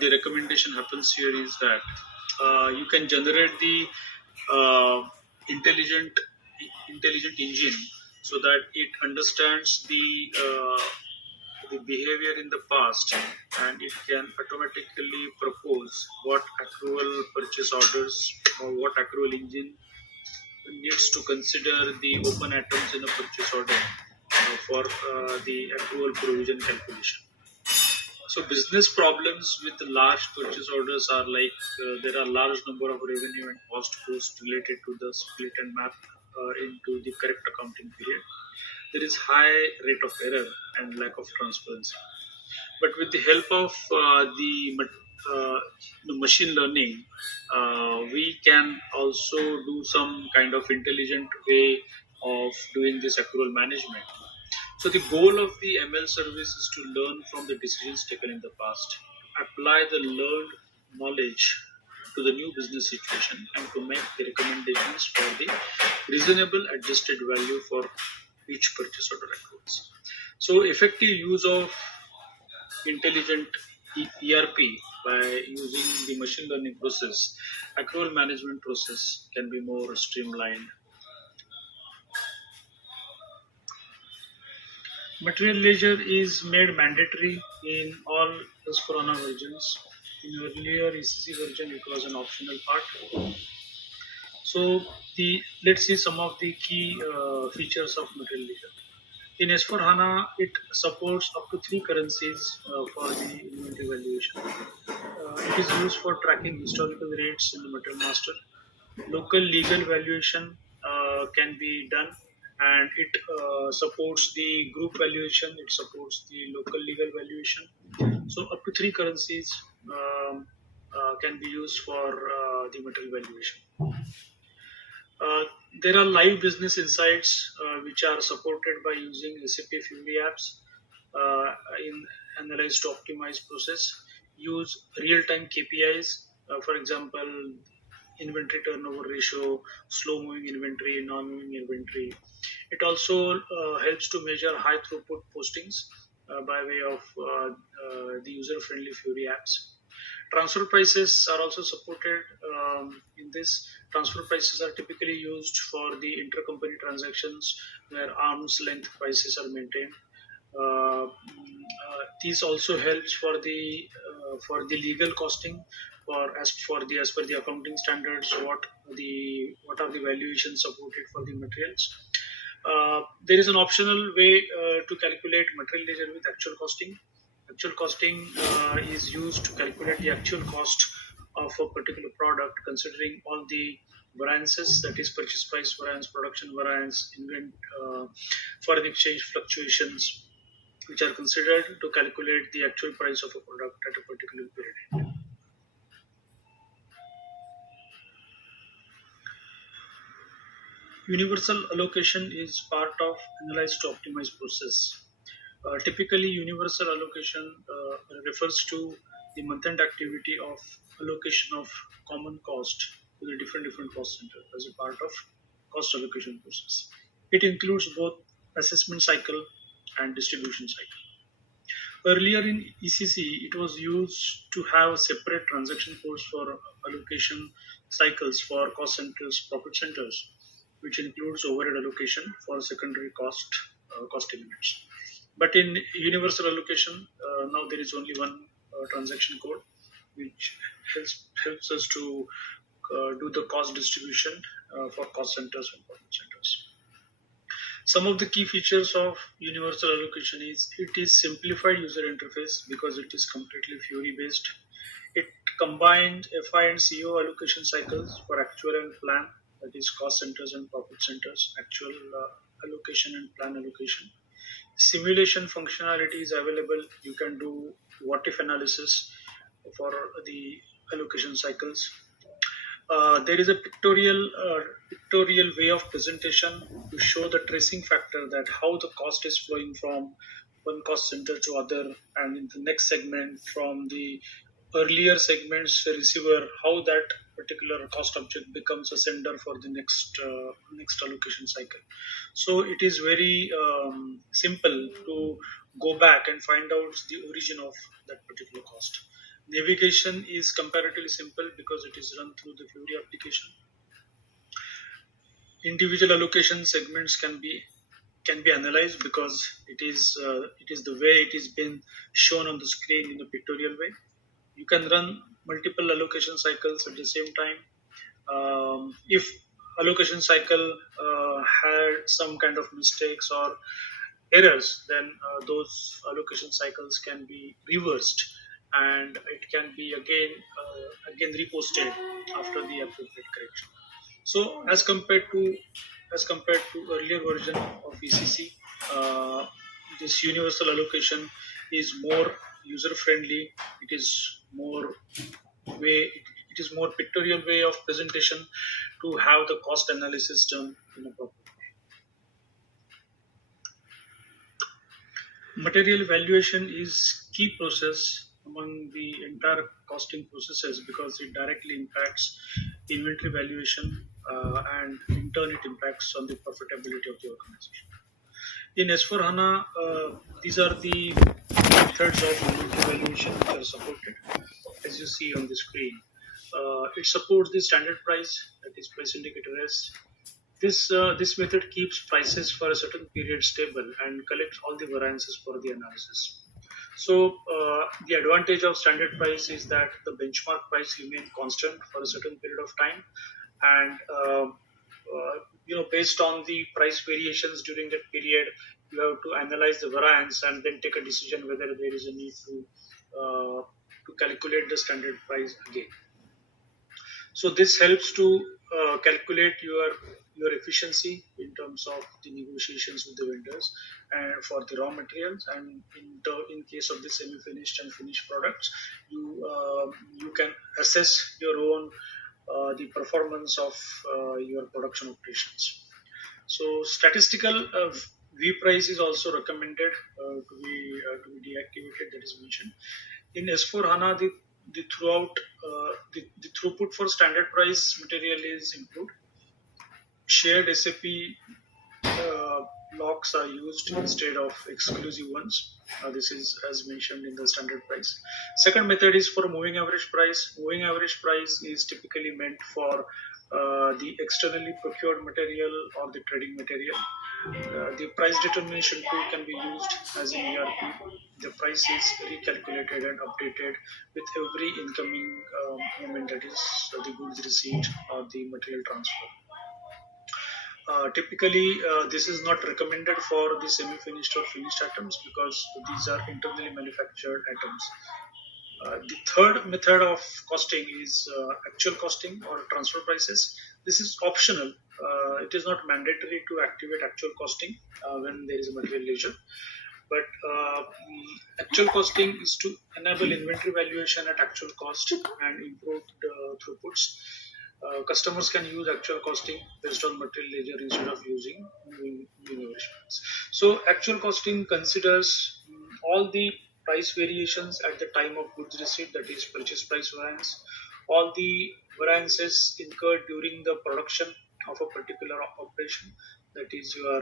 the recommendation happens here is that you can generate the uh, intelligent intelligent engine so that it understands the behavior in the past, and it can automatically propose what accrual purchase orders or what accrual engine needs to consider the open items in a purchase order for the accrual provision calculation. So business problems with the large purchase orders are like there are large number of revenue and cost flows related to the split and map into the correct accounting period. There is high rate of error and lack of transparency. But with the help of the machine learning, we can also do some kind of intelligent way of doing this accrual management. So the goal of the ML service is to learn from the decisions taken in the past, apply the learned knowledge to the new business situation, and to make the recommendations for the reasonable adjusted value for each purchase order accruals. So effective use of intelligent ERP by using the machine learning process, accrual management process can be more streamlined. Material ledger is made mandatory in all S4HANA versions. In earlier ECC version, it was an optional part. So let's see some of the key features of material ledger. In S4HANA, it supports up to three currencies for the inventory valuation. It is used for tracking historical rates in the material master. Local legal valuation can be done, and it supports the group valuation, it supports the local legal valuation. So up to three currencies can be used for the material valuation. There are live business insights which are supported by using SAP Fiori apps in analyze to optimize process, use real-time KPIs, for example, inventory turnover ratio, slow moving inventory, non-moving inventory. It also helps to measure high throughput postings by way of the user-friendly Fiori apps. Transfer prices are also supported in this. Transfer prices are typically used for the intercompany transactions where arm's length prices are maintained. These also helps for the legal costing as per the accounting standards. What are the valuations supported for the materials? There is an optional way to calculate material ledger with actual costing. Actual costing is used to calculate the actual cost of a particular product, considering all the variances, that is purchase price variance, production variance, foreign exchange fluctuations, which are considered to calculate the actual price of a product at a particular period. Universal allocation is part of analyze to optimize process. Typically, universal allocation refers to the month-end activity of allocation of common cost to the different cost center as a part of cost allocation process. It includes both assessment cycle and distribution cycle. Earlier in ECC, it was used to have separate transaction codes for allocation cycles for cost centers, profit centers. which includes overhead allocation for secondary cost elements. But in universal allocation, now there is only one transaction code, which helps us to do the cost distribution for cost centers and profit centers. Some of the key features of universal allocation is it is simplified user interface because it is completely Fiori based. It combined FI and CO allocation cycles for actual and plan, that is cost centers and profit centers, actual allocation and plan allocation. Simulation functionality is available. You can do what if analysis for the allocation cycles. There is a pictorial way of presentation to show the tracing factor, that how the cost is flowing from one cost center to other, and in the next segment from the earlier segments receiver, how that particular cost object becomes a sender for the next allocation cycle. So it is very simple to go back and find out the origin of that particular cost. Navigation is comparatively simple because it is run through the Fiori application. Individual allocation segments can be analyzed because it is the way it is been shown on the screen in a pictorial way. You can run multiple allocation cycles at the same time. If allocation cycle had some kind of mistakes or errors, then those allocation cycles can be reversed and it can be again reposted after the appropriate correction. So as compared to earlier version of ECC, this universal allocation is more user friendly. It is more pictorial way of presentation to have the cost analysis done in a proper way. Material valuation is key process among the entire costing processes because it directly impacts inventory valuation and in turn it impacts on the profitability of the organization. In S4HANA, these are the methods of inventory valuation which are supported, as you see on the screen. It supports the standard price, that is price indicator S. This method keeps prices for a certain period stable and collects all the variances for the analysis. So the advantage of standard price is that the benchmark price remains constant for a certain period of time, and based on the price variations during that period, you have to analyze the variance and then take a decision whether there is a need to calculate the standard price again. So this helps to calculate your efficiency in terms of the negotiations with the vendors and for the raw materials, and in case of the semi-finished and finished products, you can assess your own the performance of your production operations. So statistical V price is also recommended to be deactivated, that is mentioned. In S4 HANA, the throughput for standard price material is improved. Shared SAP locks are used instead of exclusive ones. This is as mentioned in the standard price. Second method is for moving average price. Moving average price is typically meant for the externally procured material or the trading material. The price determination tool can be used as in ERP. The price is recalculated and updated with every incoming movement, that is the goods receipt or the material transfer. Typically, this is not recommended for the semi-finished or finished items because these are internally manufactured items. The third method of costing is actual costing or transfer prices. This is optional. It is not mandatory to activate actual costing when there is a material ledger. But actual costing is to enable inventory valuation at actual cost and improve the throughputs. Customers can use actual costing based on material ledger instead of using moving averages. So actual costing considers all the price variations at the time of goods receipt, that is purchase price variance, all the variances incurred during the production of a particular operation, that is your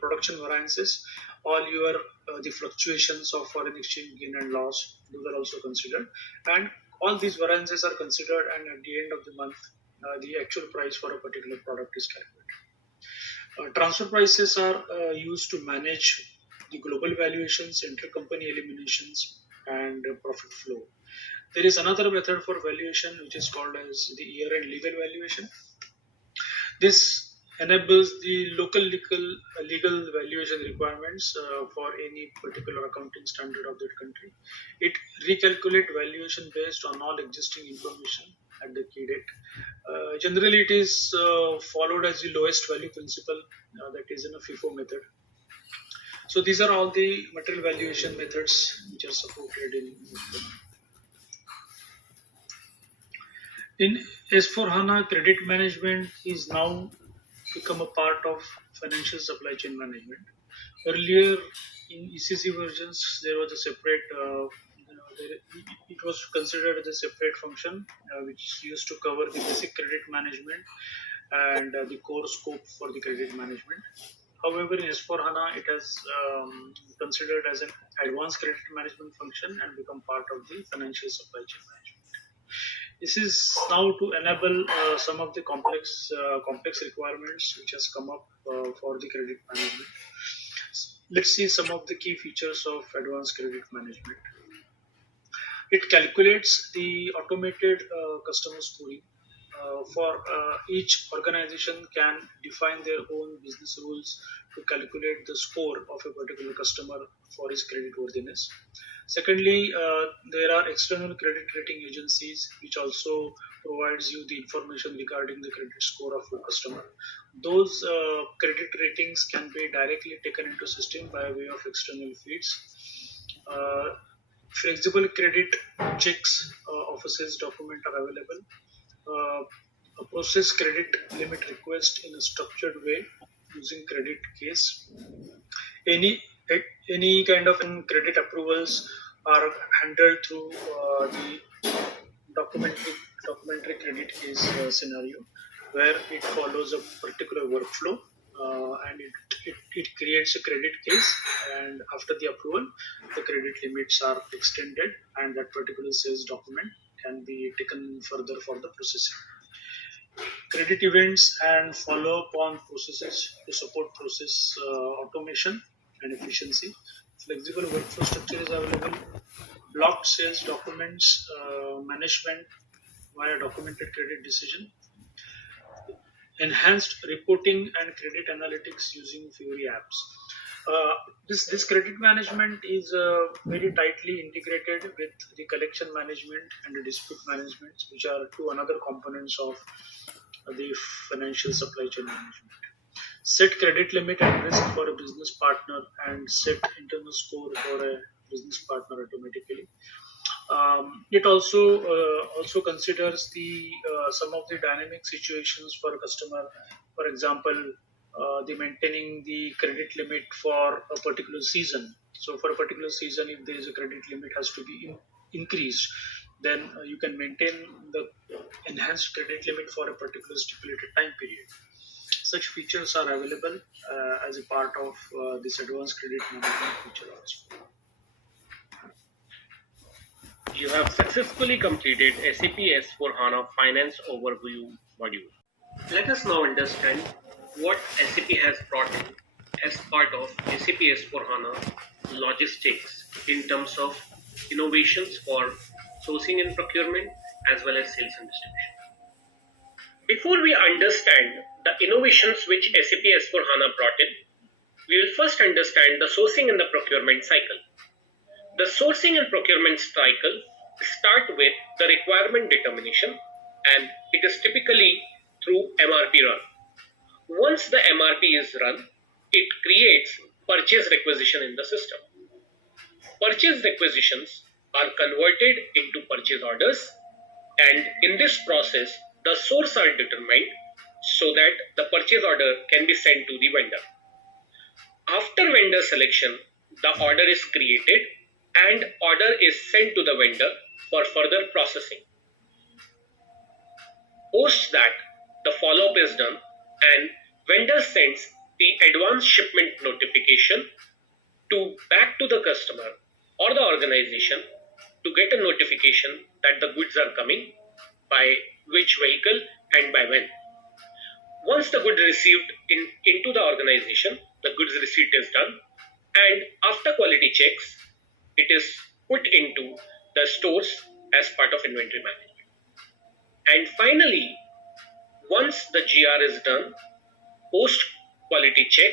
production variances, all your the fluctuations of foreign exchange gain and loss, those are also considered, and all these variances are considered, and at the end of the month the actual price for a particular product is calculated. Transfer prices are used to manage the global valuations, intercompany eliminations, and profit flow. There is another method for valuation which is called as the year-end legal valuation. This enables the local legal valuation requirements for any particular accounting standard of that country. It recalculates valuation based on all existing information at the key date. Generally, it is followed as the lowest value principle, that is in a FIFO method. So these are all the material valuation methods which are supported in S4HANA. Credit management is now become a part of financial supply chain management. Earlier in ECC versions, there was a separate, it was considered as a separate function which used to cover the basic credit management and the core scope for the credit management. However, in S4HANA, it has considered as an advanced credit management function and become part of the financial supply chain management. This is now to enable some of the complex requirements which has come up for the credit management. Let's see some of the key features of advanced credit management. It calculates the automated customer scoring. For each organization can define their own business rules to calculate the score of a particular customer for his credit worthiness. Secondly, there are external credit rating agencies which also provides you the information regarding the credit score of your customer. Those credit ratings can be directly taken into system by way of external feeds. Flexible credit checks offices document are available. Process credit limit request in a structured way using credit case. Any any kind of credit approvals are handled through the documentary credit case scenario, where it follows a particular workflow and it creates a credit case, and after the approval, the credit limits are extended and that particular sales document can be taken further for the processing. Credit events and follow up on processes to support process automation and efficiency. Flexible workflow structure is available. Blocked sales documents management via documented credit decision. Enhanced reporting and credit analytics using Fiori apps. This credit management is very tightly integrated with the collection management and the dispute management, which are two another components of the financial supply chain management. Set credit limit and risk for a business partner and set internal score for a business partner automatically. It also considers the some of the dynamic situations for a customer. For example, the maintaining the credit limit for a particular season. So for a particular season, if there is a credit limit has to be increased, then you can maintain the enhanced credit limit for a particular stipulated time period. Such features are available as a part of this advanced credit management feature also. You have successfully completed SAP S4HANA Finance Overview module. Let us now understand what SAP has brought in as part of SAP S4HANA logistics in terms of innovations for sourcing and procurement as well as sales and distribution. Before we understand the innovations which SAP S4HANA brought in, we will first understand the sourcing and the procurement cycle. The sourcing and procurement cycle start with the requirement determination, and it is typically through MRP run. Once the MRP is run, it creates purchase requisition in the system. Purchase requisitions are converted into purchase orders, and in this process, the source are determined so that the purchase order can be sent to the vendor. After vendor selection, the order is created and order is sent to the vendor for further processing. Post that, the follow-up is done and vendor sends the advance shipment notification back to the customer or the organization to get a notification that the goods are coming, by which vehicle and by when. Once the goods received into the organization, the goods receipt is done, and after quality checks, it is put into the stores as part of inventory management. And finally, once the GR is done, post quality check,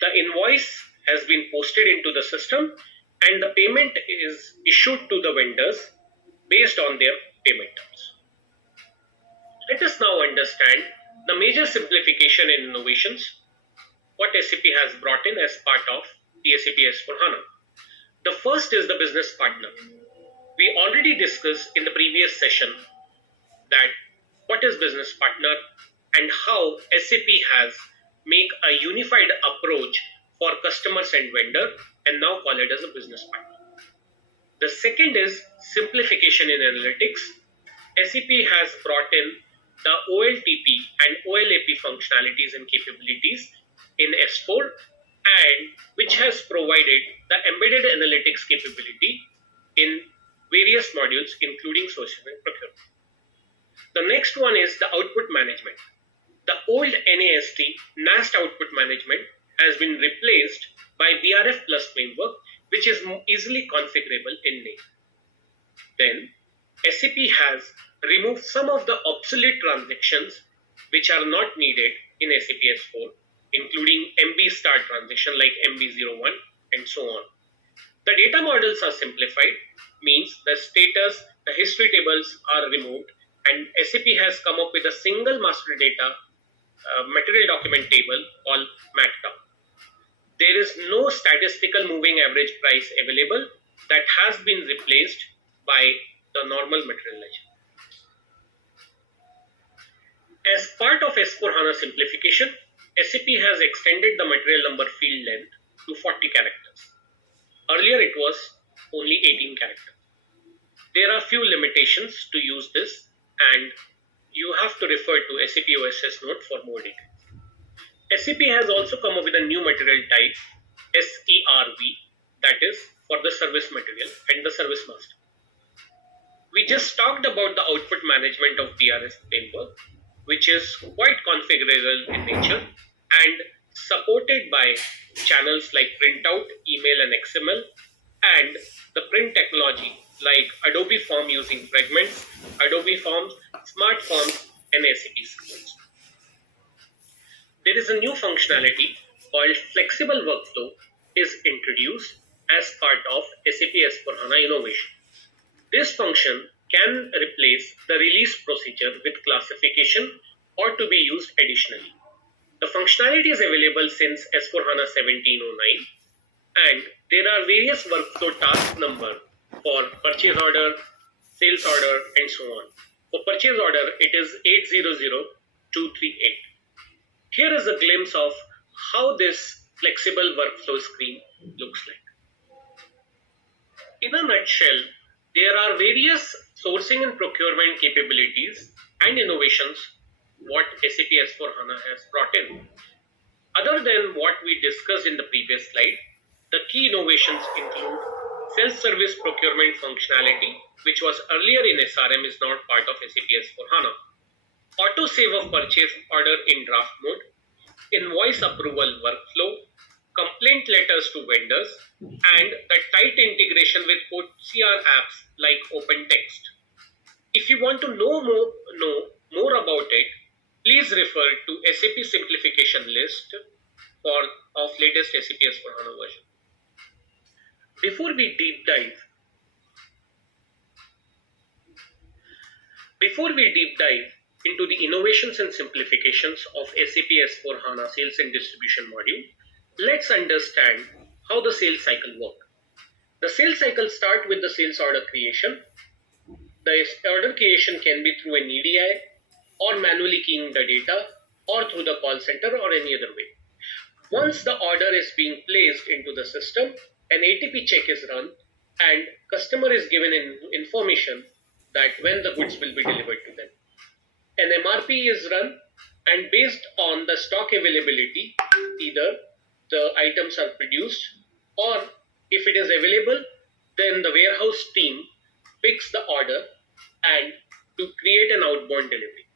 the invoice has been posted into the system and the payment is issued to the vendors based on their payment terms. Let us now understand the major simplification and innovations what SAP has brought in as part of the SAP S4HANA. The first is the business partner. We already discussed in the previous session that what is business partner and how SAP has made a unified approach for customers and vendor and now call it as a business partner. The second is simplification in analytics. SAP has brought in the OLTP and OLAP functionalities and capabilities in S4 and which has provided the embedded analytics capability in various modules including sourcing and procurement. The next one is the output management. The old NAST output management has been replaced by BRF Plus framework, which is easily configurable in name. Then SAP has removed some of the obsolete transactions which are not needed in SAP S4, including MB start transaction like MB01 and so on. The data models are simplified, means the status, the history tables are removed, and SAP has come up with a single master data material document table called MATDA. There is no statistical moving average price available that has been replaced by the normal material ledger. As part of S4HANA simplification, SAP has extended the material number field length to 40 characters. Earlier it was only 18 characters. There are few limitations to use this and you have to refer to SAP OSS note for more details. SAP has also come up with a new material type, SERV, that is for the service material and the service master. We just talked about the output management of BRS framework, which is quite configurable in nature and supported by channels like printout, email and XML, and the print technology like Adobe Form using fragments, Adobe Forms, Smart Forms, and SAP Scripts. There is a new functionality called Flexible Workflow is introduced as part of SAP S4HANA innovation. This function can replace the release procedure with classification or to be used additionally. The functionality is available since S4HANA 1709 and there are various workflow task number for purchase order, sales order and so on. For purchase order it is 800238. Here is a glimpse of how this flexible workflow screen looks like. In a nutshell, there are various sourcing and procurement capabilities and innovations what SAP S4HANA has brought in. Other than what we discussed in the previous slide, the key innovations include self-service procurement functionality, which was earlier in SRM is not part of SAP S4HANA. Auto save of purchase order in draft mode, invoice approval workflow, complaint letters to vendors, and the tight integration with OCR apps like OpenText. If you want to know more about it, please refer to SAP simplification list of latest SAP S4HANA version. Before we deep dive into the innovations and simplifications of SAP S4HANA sales and distribution module, let's understand how the sales cycle works. The sales cycle starts with the sales order creation. The order creation can be through an EDI or manually keying the data or through the call center or any other way. Once the order is being placed into the system, an ATP check is run and customer is given information that when the goods will be delivered to them. An MRP is run and based on the stock availability, either the items are produced or if it is available, then the warehouse team picks the order and to create an outbound delivery.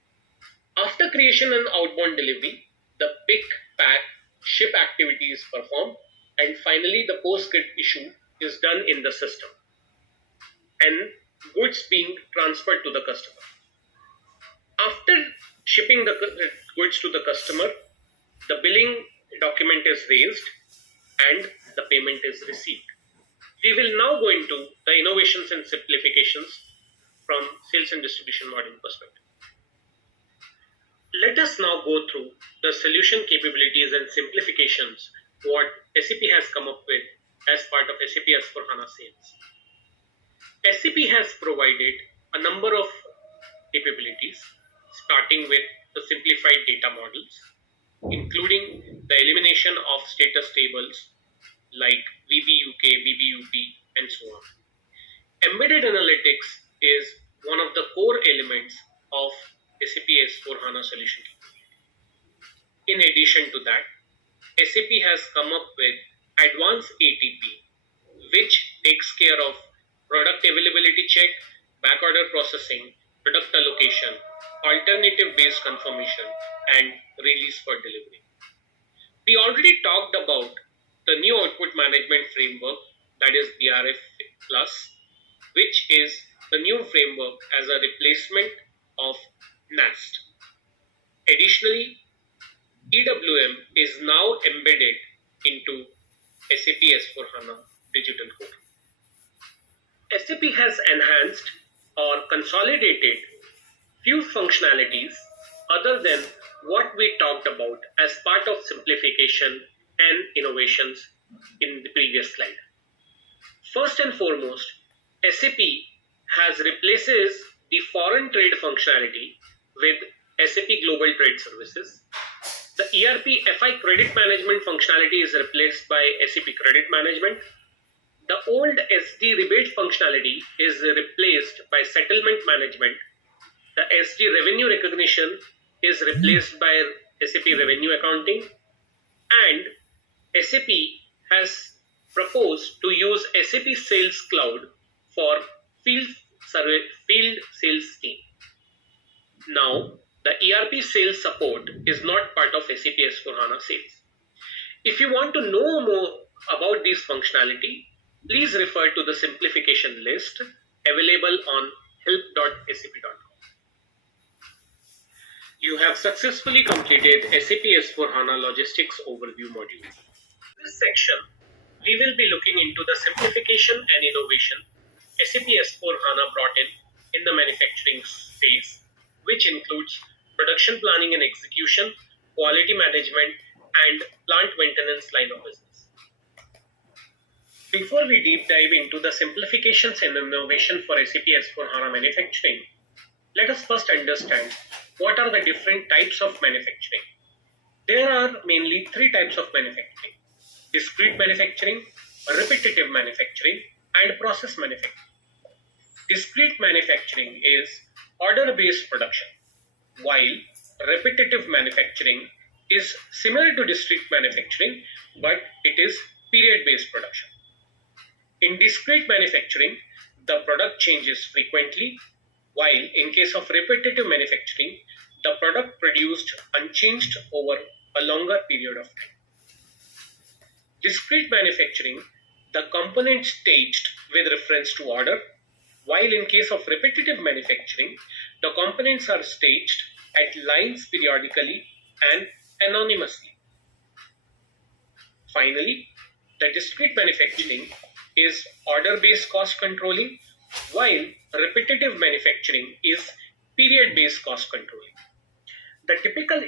After creation and outbound delivery, the pick, pack, ship activity is performed, and finally the post-grid issue is done in the system and goods being transferred to the customer. After shipping the goods to the customer, the billing document is raised and the payment is received. We will now go into the innovations and simplifications from sales and distribution model perspective. Let us now go through the solution capabilities and simplifications what SAP has come up with as part of SAP S4HANA sales. SAP has provided a number of capabilities, starting with the simplified data models, including the elimination of status tables like VBUK, VBUP, and so on. Embedded analytics is one of the core elements of SAP S4HANA solution. In addition to that, SAP has come up with advanced ATP, which takes care of product availability check, backorder processing, product allocation, alternative based confirmation, and release for delivery. We already talked about the new output management framework, that is BRF Plus, which is the new framework as a replacement of NAST. Additionally, EWM is now embedded into SAP S4HANA Digital Core. SAP has enhanced or consolidated few functionalities other than what we talked about as part of simplification and innovations in the previous slide. First and foremost, SAP has replaces the foreign trade functionality with SAP Global Trade Services. The ERP FI credit management functionality is replaced by SAP Credit Management. The old SD rebate functionality is replaced by Settlement Management. The SD revenue recognition is replaced by SAP Revenue Accounting. And SAP has proposed to use SAP Sales Cloud for field sales team. Now, the ERP sales support is not part of SAP S4HANA sales. If you want to know more about this functionality, please refer to the simplification list available on help.sap.com. You have successfully completed SAP S4HANA Logistics Overview module. In this section, we will be looking into the simplification and innovation SAP S4HANA brought in the manufacturing space, which includes production planning and execution, quality management, and plant maintenance line of business. Before we deep dive into the simplifications and innovation for SAP S4HANA manufacturing, let us first understand what are the different types of manufacturing. There are mainly three types of manufacturing: discrete manufacturing, repetitive manufacturing, and process manufacturing. Discrete manufacturing is order-based production, while repetitive manufacturing is similar to discrete manufacturing, but it is period-based production. In discrete manufacturing, the product changes frequently, while in case of repetitive manufacturing, the product produced unchanged over a longer period of time. Discrete manufacturing, the components staged with reference to order, while in case of repetitive manufacturing, the components are staged at lines periodically and anonymously. Finally, the discrete manufacturing is order-based cost controlling, while repetitive manufacturing is period-based cost controlling. The typical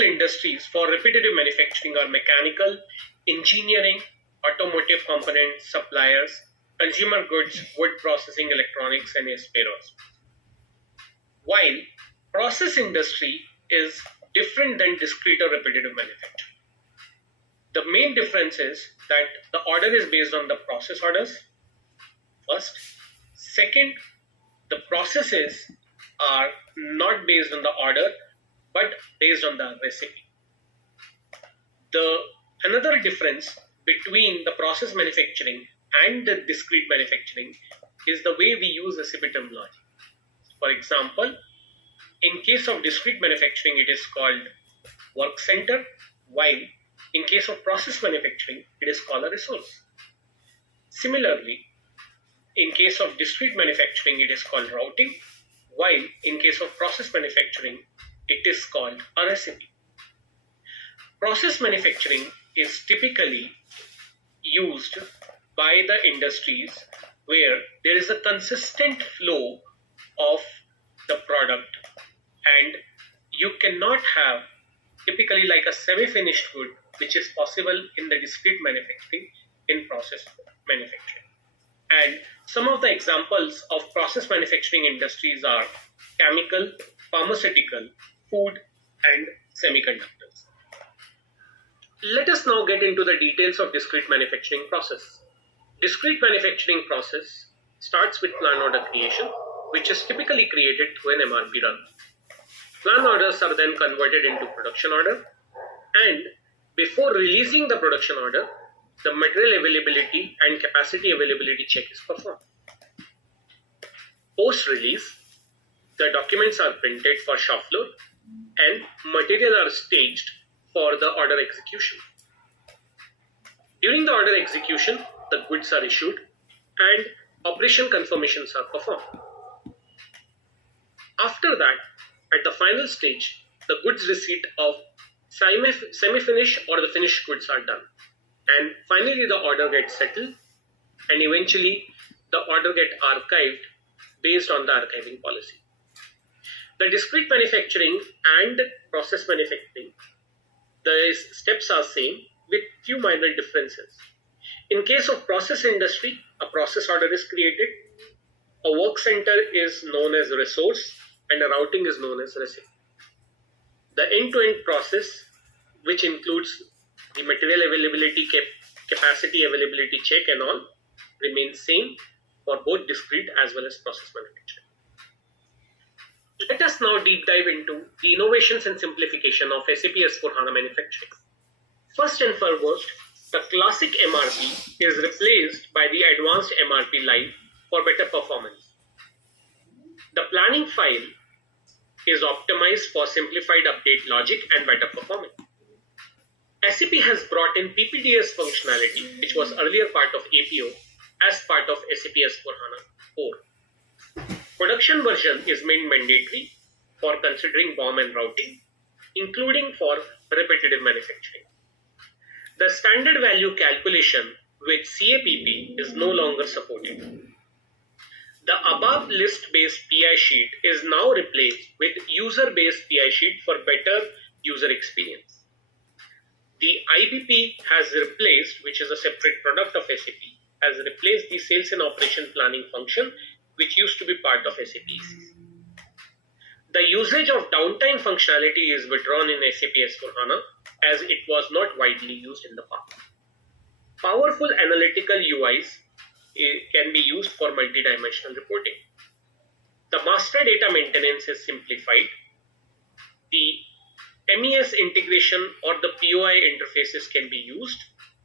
industries for repetitive manufacturing are mechanical, engineering, automotive component suppliers, consumer goods, wood processing, electronics, and aerospace. While process industry is different than discrete or repetitive manufacturing. The main difference is that the order is based on the process orders, first. Second, the processes are not based on the order, but based on the recipe. Another difference between the process manufacturing and the discrete manufacturing is the way we use SAP terminology. For example, in case of discrete manufacturing, it is called work center, while in case of process manufacturing, it is called a resource. Similarly, in case of discrete manufacturing, it is called routing, while in case of process manufacturing, it is called a recipe. Process manufacturing is typically used by the industries where there is a consistent flow of the product, and you cannot have typically like a semi-finished good, which is possible in the discrete manufacturing in process manufacturing. And some of the examples of process manufacturing industries are chemical, pharmaceutical, food, and semiconductors. Let us now get into the details of discrete manufacturing process. Discrete manufacturing process starts with plan order creation, which is typically created through an MRP run. Plan orders are then converted into production order, and before releasing the production order, the material availability and capacity availability check is performed. Post-release, the documents are printed for shop floor and material are staged for the order execution. During the order execution, the goods are issued and operation confirmations are performed. After that, at the final stage, the goods receipt of semi-finished or the finished goods are done. And finally, the order gets settled and eventually the order gets archived based on the archiving policy. The discrete manufacturing and process manufacturing, the steps are same with few minor differences. In case of process industry, a process order is created, a work center is known as resource, and a routing is known as recipe. The end-to-end process, which includes the material availability, capacity availability check and all, remains same for both discrete as well as process manufacturing. Let us now deep dive into the innovations and simplification of SAP S4HANA manufacturing. First and foremost, the classic MRP is replaced by the advanced MRP Live for better performance. The planning file is optimized for simplified update logic and better performance. SAP has brought in PPDS functionality, which was earlier part of APO, as part of SAP S4HANA 4. Production version is made mandatory for considering BOM and routing, including for repetitive manufacturing. The standard value calculation with CAPP is no longer supported. The above list-based PI sheet is now replaced with user-based PI sheet for better user experience. The IBP has replaced, which is a separate product of SAP, has replaced the sales and operation planning function, which used to be part of SAP ECC. The usage of downtime functionality is withdrawn in SAP S4HANA as it was not widely used in the past. Powerful analytical UIs can be used for multidimensional reporting. The master data maintenance is simplified. The MES integration or the POI interfaces can be used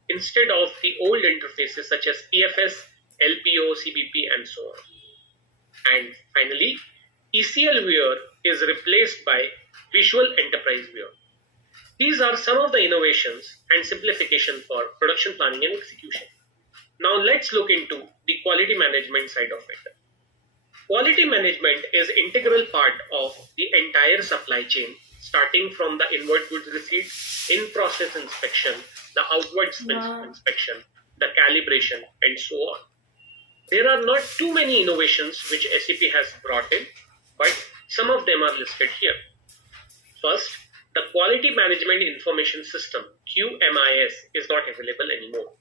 instead of the old interfaces such as PFS, LPO, CBP, and so on. And finally, ECL viewer is replaced by Visual Enterprise Viewer. These are some of the innovations and simplification for production planning and execution. Now let's look into the quality management side of it. Quality management is an integral part of the entire supply chain, starting from the inward goods receipt, in-process inspection, the outward inspection, the calibration, and so on. There are not too many innovations which SAP has brought in, but some of them are listed here. First, the Quality Management Information System, QMIS, is not available anymore.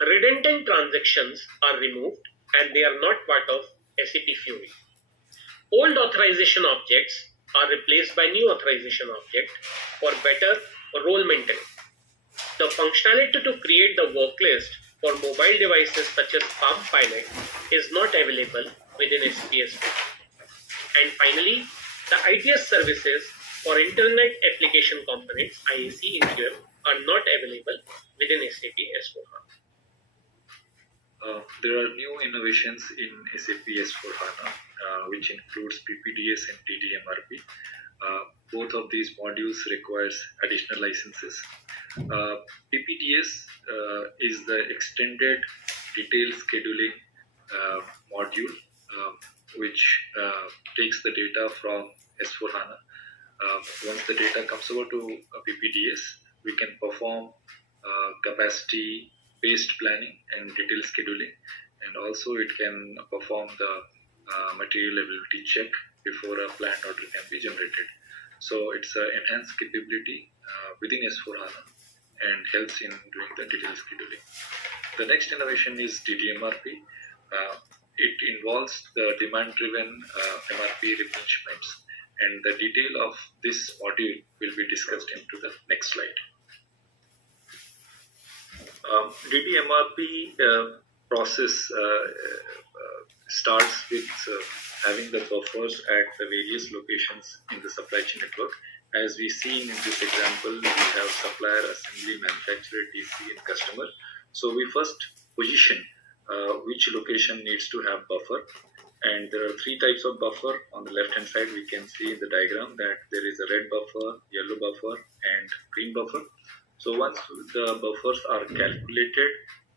Redundant transactions are removed and they are not part of SAP Fiori. Old authorization objects are replaced by new authorization object for better role maintenance. The functionality to create the work list for mobile devices such as Palm Pilot is not available within SAP S4. And finally, the ITS services for Internet Application Components, IAC Incl, are not available within SAP S4HANA. There are new innovations in SAP S4HANA, which includes PPDS and DDMRP. Both of these modules requires additional licenses. PPDS is the extended detailed scheduling module, which takes the data from S4HANA. Once the data comes over to PPDS, we can perform capacity-based planning and detailed scheduling, and also it can perform the material availability check before a planned order can be generated. So it's an enhanced capability within S4HANA and helps in doing the detailed scheduling. The next innovation is DDMRP. It involves the demand-driven MRP replenishments, and the detail of this module will be discussed into the next slide. DDMRP process starts with having the buffers at the various locations in the supply chain network. As we see in this example, we have supplier, assembly, manufacturer, DC, and customer. So we first position which location needs to have buffer. And there are three types of buffer. On the left hand side, we can see in the diagram that there is a red buffer, yellow buffer, and green buffer. So once the buffers are calculated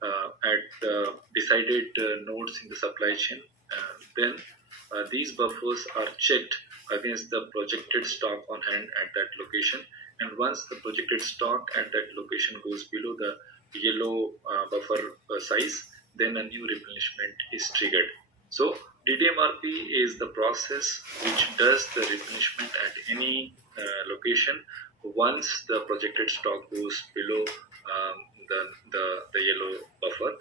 at the decided nodes in the supply chain, then these buffers are checked against the projected stock on hand at that location. And once the projected stock at that location goes below the yellow buffer size, then a new replenishment is triggered. So DDMRP is the process which does the replenishment at any location once the projected stock goes below the yellow buffer,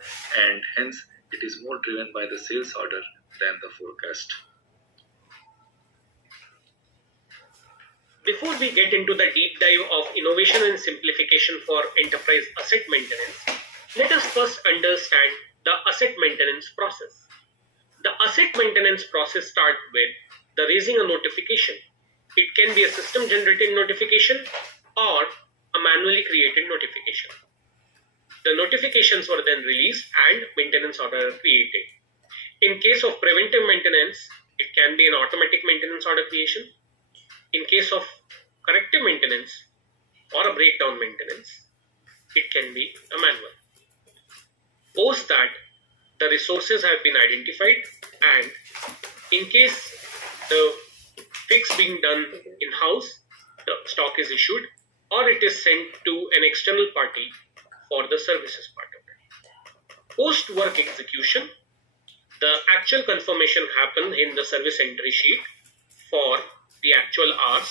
and hence it is more driven by the sales order than the forecast. Before we get into the deep dive of innovation and simplification for enterprise asset maintenance, let us first understand the asset maintenance process. The asset maintenance process starts with the raising a notification. It can be a system-generated notification or a manually created notification. The notifications were then released and maintenance order created. In case of preventive maintenance, it can be an automatic maintenance order creation. In case of corrective maintenance or a breakdown maintenance, it can be a manual. Post that, the resources have been identified, and in case the fix being done in-house, the stock is issued, or it is sent to an external party for the services part of it. Post-work execution, the actual confirmation happens in the service entry sheet for the actual hours,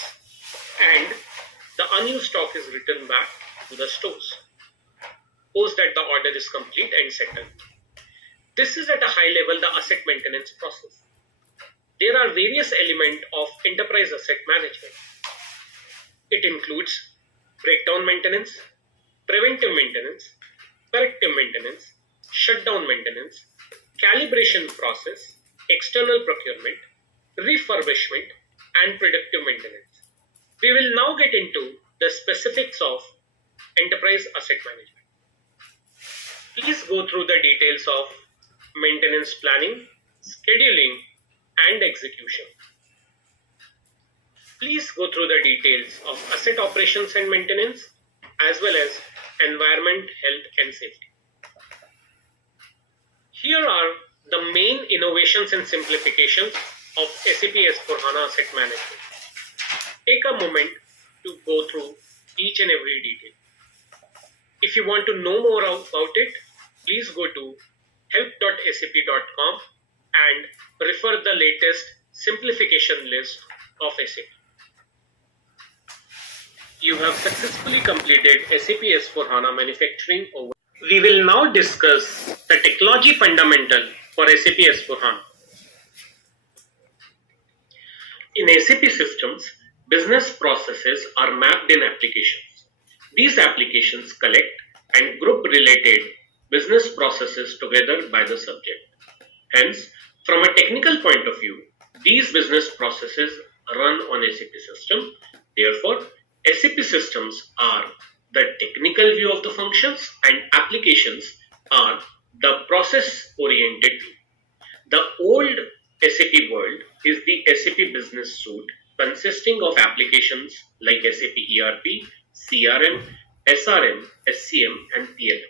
and the unused stock is returned back to the stores. Post that, the order is complete and settled. This is at a high level the asset maintenance process. There are various elements of enterprise asset management. It includes breakdown maintenance, preventive maintenance, corrective maintenance, shutdown maintenance, calibration process, external procurement, refurbishment, and predictive maintenance. We will now get into the specifics of enterprise asset management. Please go through the details of maintenance planning, scheduling, and execution. Please go through the details of asset operations and maintenance, as well as environment, health, and safety. Here are the main innovations and simplifications of SAP S4HANA Asset Management. Take a moment to go through each and every detail. If you want to know more about it, please go to help.sap.com and refer the latest simplification list of SAP. You have successfully completed SAP S4HANA manufacturing over. We will now discuss the technology fundamental for SAP S4HANA. In SAP systems, business processes are mapped in applications. These applications collect and group related business processes together by the subject. Hence, from a technical point of view, these business processes run on SAP system. Therefore, SAP systems are the technical view of the functions, and applications are the process-oriented view. The old SAP world is the SAP business suite consisting of applications like SAP ERP, CRM, SRM, SCM, and PLM.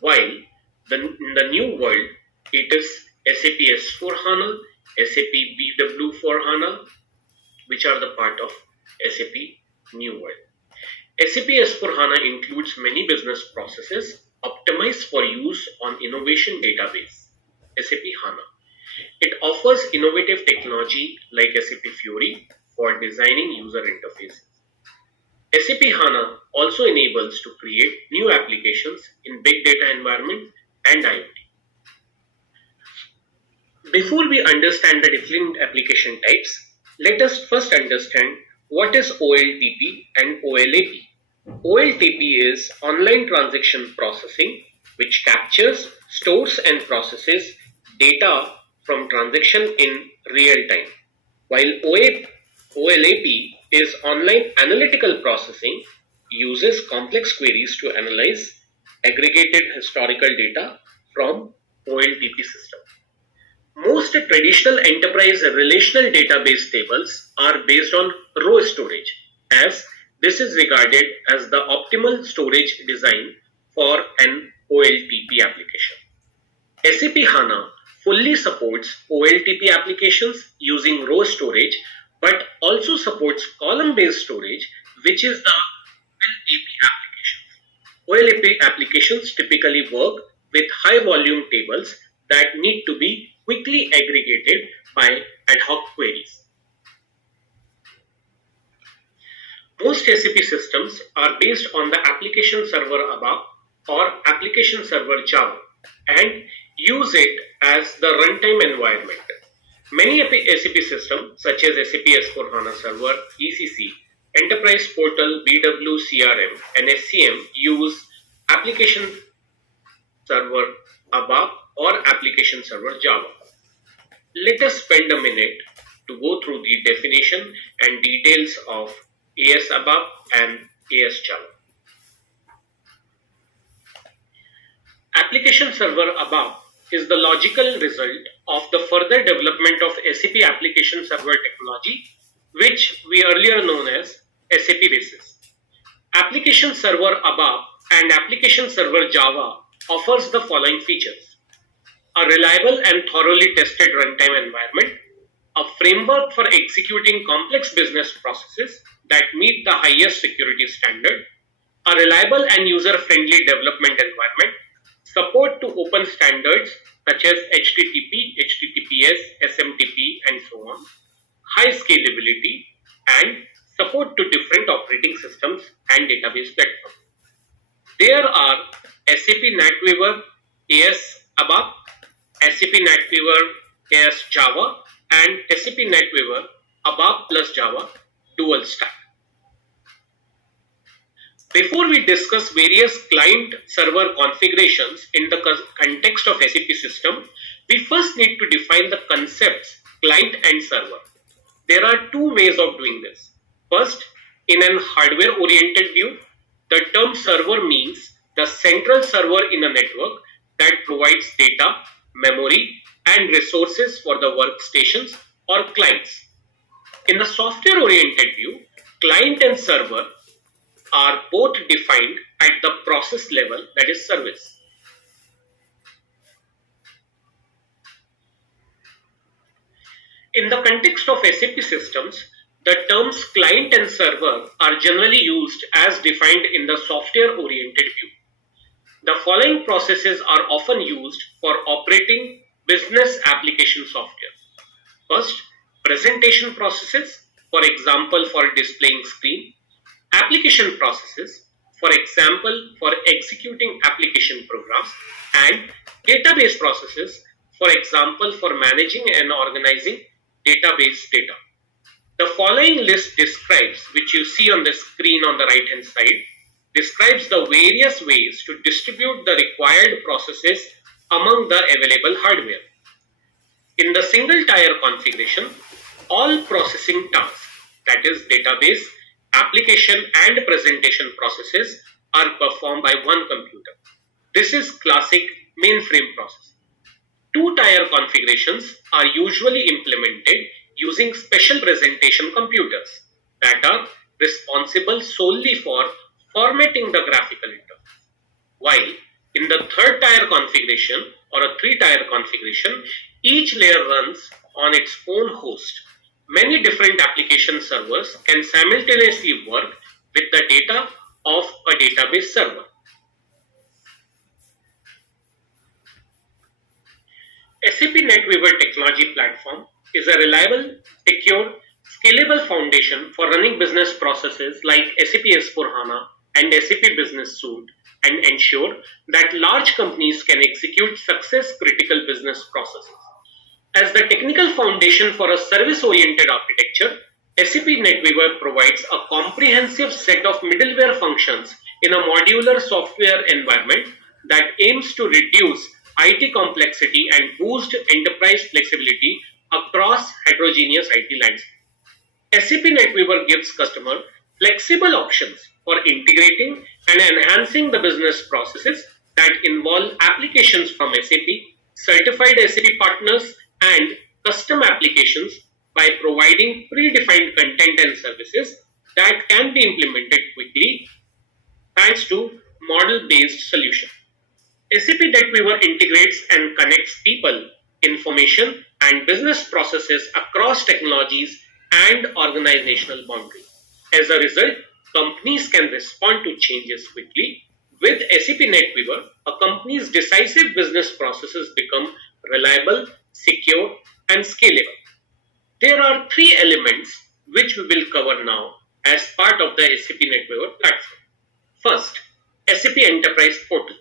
While in the new world, it is SAP S4HANA, SAP BW4HANA, which are the part of SAP New World. SAP S4HANA includes many business processes optimized for use on innovation database, SAP HANA. It offers innovative technology like SAP Fiori for designing user interfaces. SAP HANA also enables to create new applications in big data environment and IoT. Before we understand the different application types, let us first understand what is OLTP and OLAP. OLTP is online transaction processing, which captures, stores and processes data from transaction in real time, while OLAP is online analytical processing, uses complex queries to analyze aggregated historical data from OLTP system. Most traditional enterprise relational database tables are based on row storage, as this is regarded as the optimal storage design for an OLTP application. SAP HANA fully supports OLTP applications using row storage, but also supports column-based storage, which is the OLAP applications. OLAP applications typically work with high-volume tables that need to be quickly aggregated by ad hoc queries. Most SAP systems are based on the application server ABAP or application server Java and use it as the runtime environment. Many SAP systems such as SAP S4HANA Server, ECC, Enterprise Portal, BW, CRM, and SCM use application server ABAP or application server Java. Let us spend a minute to go through the definition and details of AS ABAP and AS Java. Application server ABAP is the logical result of the further development of SAP application server technology, which we earlier known as SAP Basis. Application server ABAP and application server Java offers the following features: a reliable and thoroughly tested runtime environment, a framework for executing complex business processes that meet the highest security standard, a reliable and user-friendly development environment, support to open standards such as HTTP, HTTPS, SMTP, and so on, high scalability, and support to different operating systems and database platforms. There are SAP NetWeaver AS ABAP, SAP NetWeaver AS Java, and SAP NetWeaver ABAP plus Java dual stack. Before we discuss various client-server configurations in the context of SAP system, we first need to define the concepts client and server. There are two ways of doing this. First, in an hardware-oriented view, the term server means the central server in a network that provides data, memory, and resources for the workstations or clients. In the software-oriented view, client and server are both defined at the process level, that is service. In the context of SAP systems, the terms client and server are generally used as defined in the software-oriented view. The following processes are often used for operating business application software. First, presentation processes, for example, for displaying screen. Application processes, for example, for executing application programs, and database processes, for example, for managing and organizing database data. The following list describes, which you see on the screen on the right hand side, describes the various ways to distribute the required processes among the available hardware. In the single tier configuration, all processing tasks, that is database, application and presentation processes, are performed by one computer. This is classic mainframe processing. Two-tier configurations are usually implemented using special presentation computers that are responsible solely for formatting the graphical interface. While in the third tier configuration or a three-tier configuration, each layer runs on its own host. Many different application servers can simultaneously work with the data of a database server. SAP NetWeaver technology platform is a reliable, secure, scalable foundation for running business processes like SAP S4HANA and SAP Business Suite and ensure that large companies can execute success-critical business processes. As the technical foundation for a service-oriented architecture, SAP NetWeaver provides a comprehensive set of middleware functions in a modular software environment that aims to reduce IT complexity and boost enterprise flexibility across heterogeneous IT landscapes. SAP NetWeaver gives customers flexible options for integrating and enhancing the business processes that involve applications from SAP, certified SAP partners, and custom applications by providing predefined content and services that can be implemented quickly thanks to model-based solutions. SAP NetWeaver integrates and connects people, information, and business processes across technologies and organizational boundaries. As a result, companies can respond to changes quickly. With SAP NetWeaver, a company's decisive business processes become reliable, secure, and scalable. There are three elements which we will cover now as part of the SAP NetWeaver platform. First, SAP Enterprise Portal.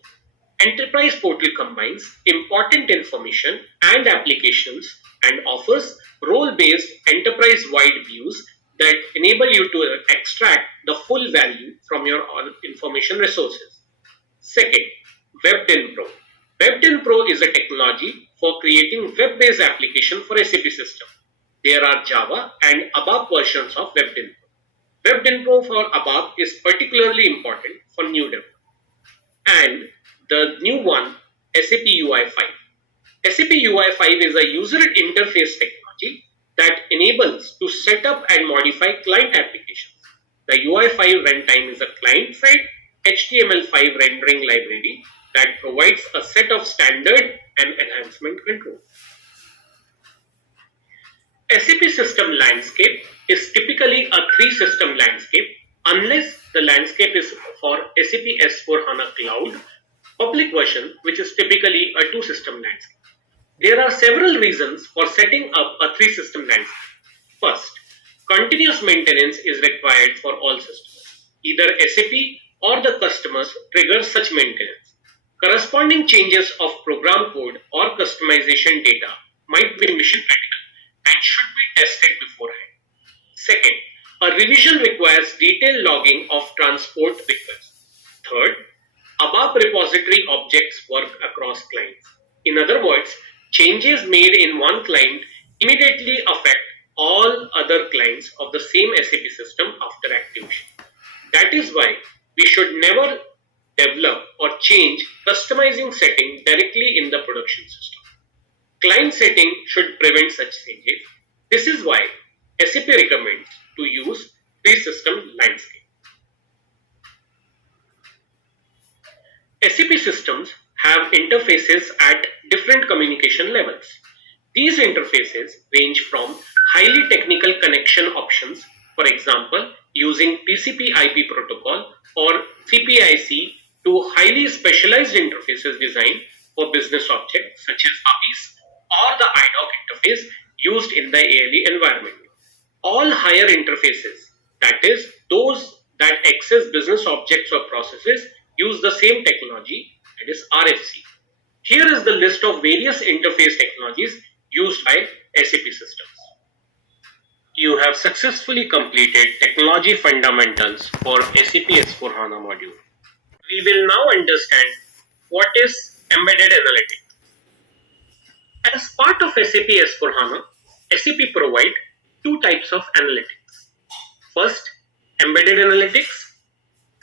Enterprise Portal combines important information and applications and offers role-based enterprise-wide views that enable you to extract the full value from your information resources. Second, WebDen Pro. WebDen Pro is a technology for creating web-based application for SAP system. There are Java and ABAP versions of WebDen Pro. WebDen Pro for ABAP is particularly important for new development. And the new one, SAP UI5. SAP UI5 is a user interface technology that enables to set up and modify client applications. The UI5 runtime is a client-side HTML5 rendering library that provides a set of standard and enhancement controls. SAP system landscape is typically a three-system landscape unless the landscape is for SAP S4HANA Cloud public version, which is typically a two-system landscape. There are several reasons for setting up a three-system landscape. First, continuous maintenance is required for all systems. Either SAP or the customers trigger such maintenance. Corresponding changes of program code or customization data might be mission critical and should be tested beforehand. Second, a revision requires detailed logging of transport requests. Third, ABAP repository objects work across clients. In other words, changes made in one client immediately affect all other clients of the same SAP system after activation. That is why we should never develop or change customizing setting directly in the production system. Client setting should prevent such changes. This is why SAP recommends to use three-system landscape. SAP systems have interfaces at different communication levels. These interfaces range from highly technical connection options, for example, using TCP/IP protocol or CPIC, to highly specialized interfaces designed for business objects such as APIs or the IDOC interface used in the ALE environment. All higher interfaces, that is, those that access business objects or processes, use the same technology, that is RFC. Here is the list of various interface technologies used by SAP systems. You have successfully completed Technology Fundamentals for SAP S4HANA module. We will now understand what is Embedded Analytics. As part of SAP S4HANA, SAP provides two types of analytics. First, Embedded Analytics,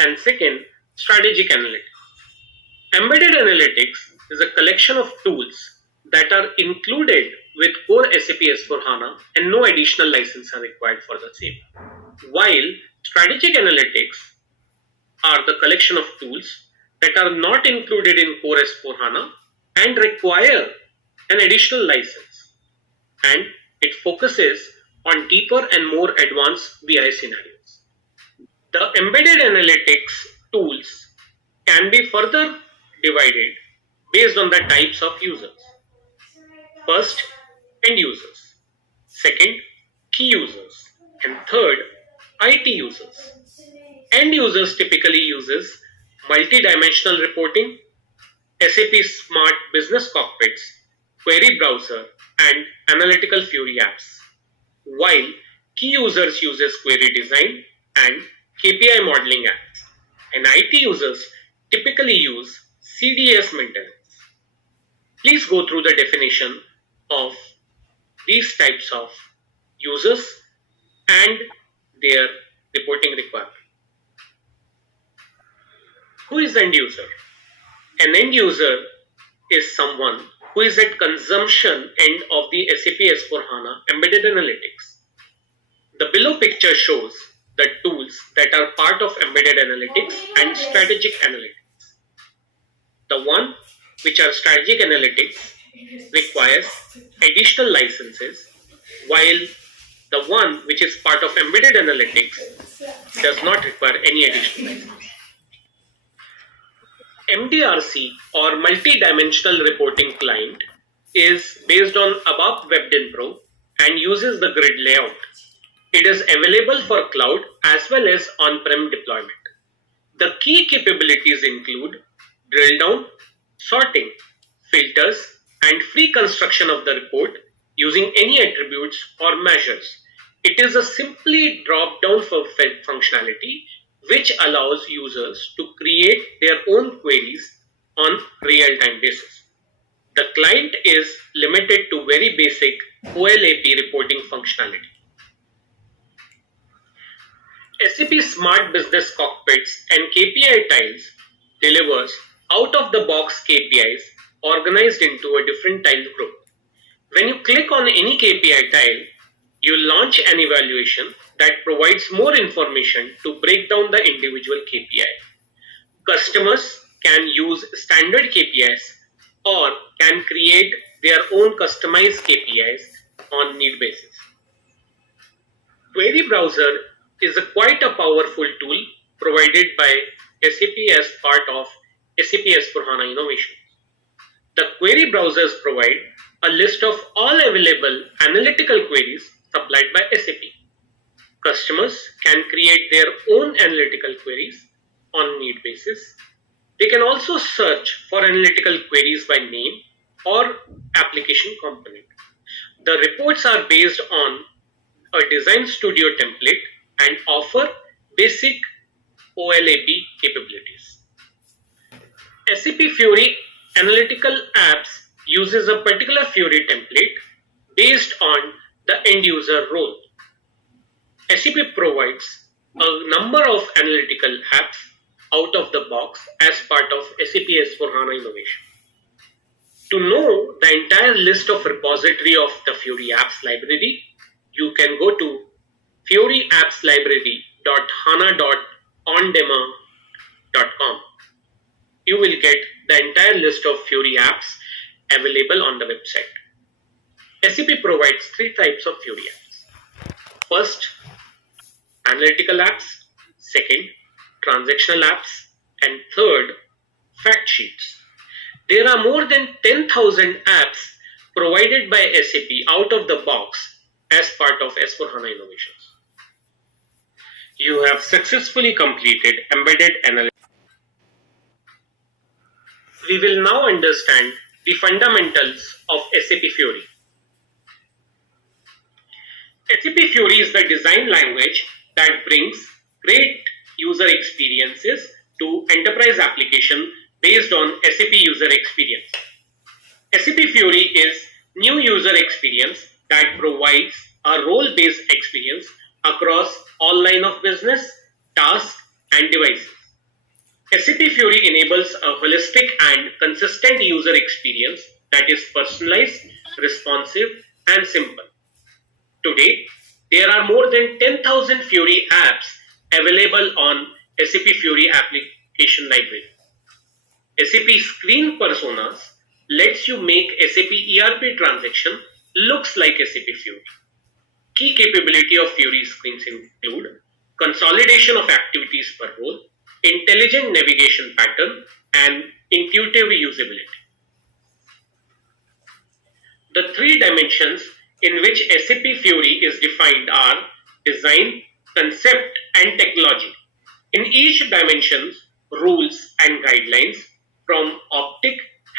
and second, Strategic Analytics. Embedded Analytics is a collection of tools that are included with core SAP S4HANA and no additional license are required for the same. While strategic analytics are the collection of tools that are not included in core S4HANA and require an additional license, and it focuses on deeper and more advanced BI scenarios. The embedded analytics tools can be further divided based on the types of users. First, end users. Second, key users. And third, IT users. End users typically uses multi-dimensional reporting, SAP Smart Business Cockpits, query browser, and analytical Fiori apps, while key users uses query design and KPI modeling apps, and IT users typically use CDS maintenance. Please go through the definition of these types of users and their reporting requirement. Who is end user? An end user is someone who is at consumption end of the SAP S4HANA embedded analytics. The below picture shows the tools that are part of embedded analytics and strategic analytics. The one which are strategic analytics requires additional licenses, while the one which is part of embedded analytics does not require any additional license. MDRC or multi-dimensional reporting client is based on ABAP WebDyn Pro and uses the grid layout. It is available for cloud as well as on-prem deployment. The key capabilities include drill down, sorting, filters, and free construction of the report using any attributes or measures. It is a simply drop-down functionality which allows users to create their own queries on real-time basis. The client is limited to very basic OLAP reporting functionality. SAP Smart Business Cockpits and KPI tiles delivers out-of-the-box KPIs organized into a different tile group. When you click on any KPI tile, you launch an evaluation that provides more information to break down the individual KPI. Customers can use standard KPIs or can create their own customized KPIs on need basis. Query Browser is quite a powerful tool provided by SAP as part of SAP S4HANA innovation. The query browsers provide a list of all available analytical queries supplied by SAP. Customers can create their own analytical queries on need basis. They can also search for analytical queries by name or application component. The reports are based on a Design Studio template and offer basic OLAP capabilities. SAP Fiori Analytical Apps uses a particular Fiori template based on the end user role. SAP provides a number of analytical apps out of the box as part of SAP S4HANA innovation. To know the entire list of repository of the Fiori apps library, you can go to fioriappslibrary.hana.ondema.com. You will get the entire list of Fiori apps available on the website. SAP provides three types of Fiori apps. First, analytical apps. Second, transactional apps. And third, fact sheets. There are more than 10,000 apps provided by SAP out of the box as part of S4HANA innovations. You have successfully completed embedded analytics. We will now understand the fundamentals of SAP Fiori. SAP Fiori is the design language that brings great user experiences to enterprise application based on SAP user experience. SAP Fiori is new user experience that provides a role-based experience across all line of business, tasks, and devices. SAP Fiori enables a holistic and consistent user experience that is personalized, responsive, and simple. Today, there are more than 10,000 Fiori apps available on SAP Fiori application library. SAP Screen Personas lets you make SAP ERP transaction looks like SAP Fiori. Key capability of Fiori screens include consolidation of activities per role, intelligent navigation pattern, and intuitive usability. The three dimensions in which SAP Fiori is defined are design, concept, and technology. In each dimension, rules and guidelines from optic,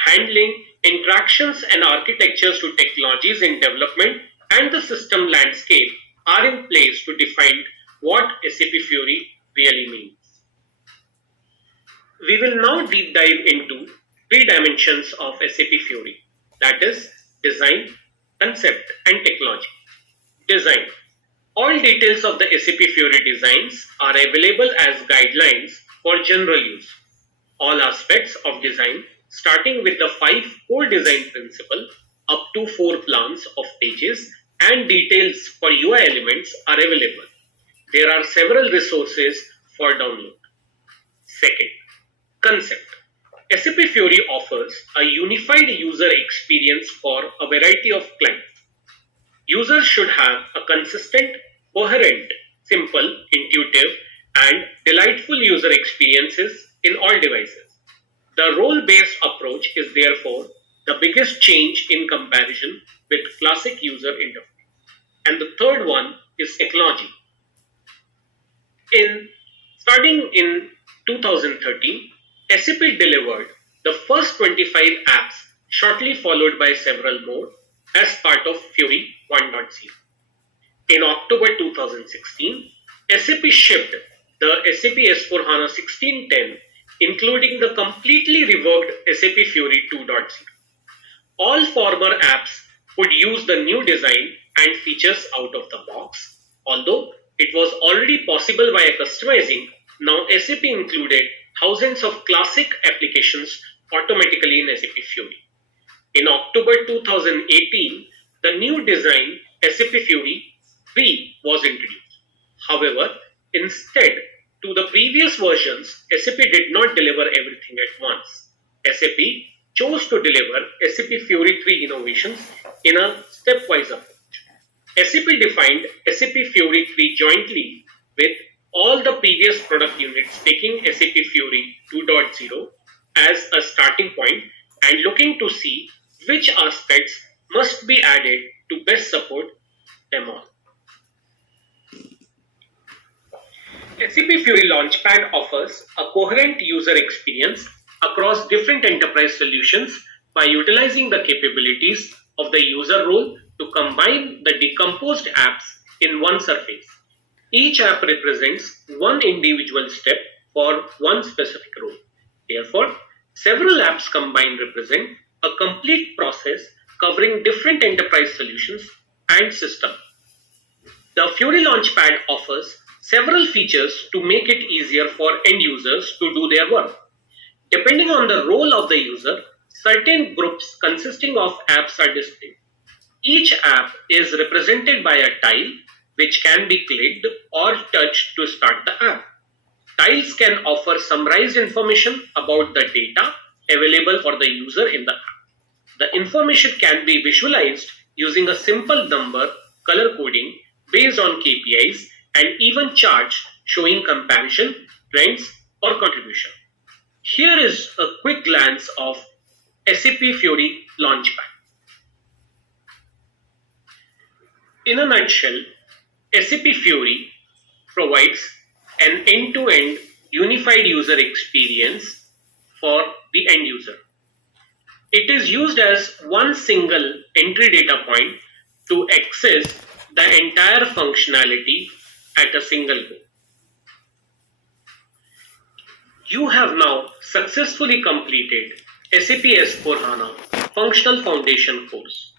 handling, interactions, and architectures to technologies in development and the system landscape are in place to define what SAP Fiori really means. We will now deep dive into three dimensions of SAP Fiori, that is, design, concept, and technology. Design. All details of the SAP Fiori designs are available as guidelines for general use. All aspects of design, starting with the 5 core design principles up to 4 plans of pages and details for UI elements are available. There are several resources for download. Second, concept. SAP Fiori offers a unified user experience for a variety of clients. Users should have a consistent, coherent, simple, intuitive, and delightful user experiences in all devices. The role-based approach is therefore the biggest change in comparison with classic user interface. And the third one is technology. Starting in 2013, SAP delivered the first 25 apps, shortly followed by several more as part of Fiori 1.0. In October 2016, SAP shipped the SAP S4HANA 1610, including the completely reworked SAP Fiori 2.0. All former apps would use the new design and features out of the box. Although it was already possible via customizing, now SAP included thousands of classic applications automatically in SAP Fiori. In October 2018, the new design SAP Fiori 3 was introduced. However, instead to the previous versions, SAP did not deliver everything at once. SAP chose to deliver SAP Fiori 3 innovations in a stepwise approach. SAP defined SAP Fiori 3 jointly with all the previous product units, taking SAP Fiori 2.0 as a starting point and looking to see which aspects must be added to best support them all. SAP Fiori Launchpad offers a coherent user experience across different enterprise solutions by utilizing the capabilities of the user role to combine the decomposed apps in one surface. Each app represents one individual step for one specific role. Therefore, several apps combined represent a complete process covering different enterprise solutions and systems. The Fiori Launchpad offers several features to make it easier for end users to do their work. Depending on the role of the user, certain groups consisting of apps are displayed. Each app is represented by a tile which can be clicked or touched to start the app. Tiles can offer summarized information about the data available for the user in the app. The information can be visualized using a simple number color coding based on KPIs and even charts showing comparison, trends, or contribution. Here is a quick glance of SAP Fiori Launchpad. In a nutshell, SAP Fiori provides an end-to-end unified user experience for the end user. It is used as one single entry data point to access the entire functionality at a single go. You have now successfully completed SAP S4HANA Functional Foundation course.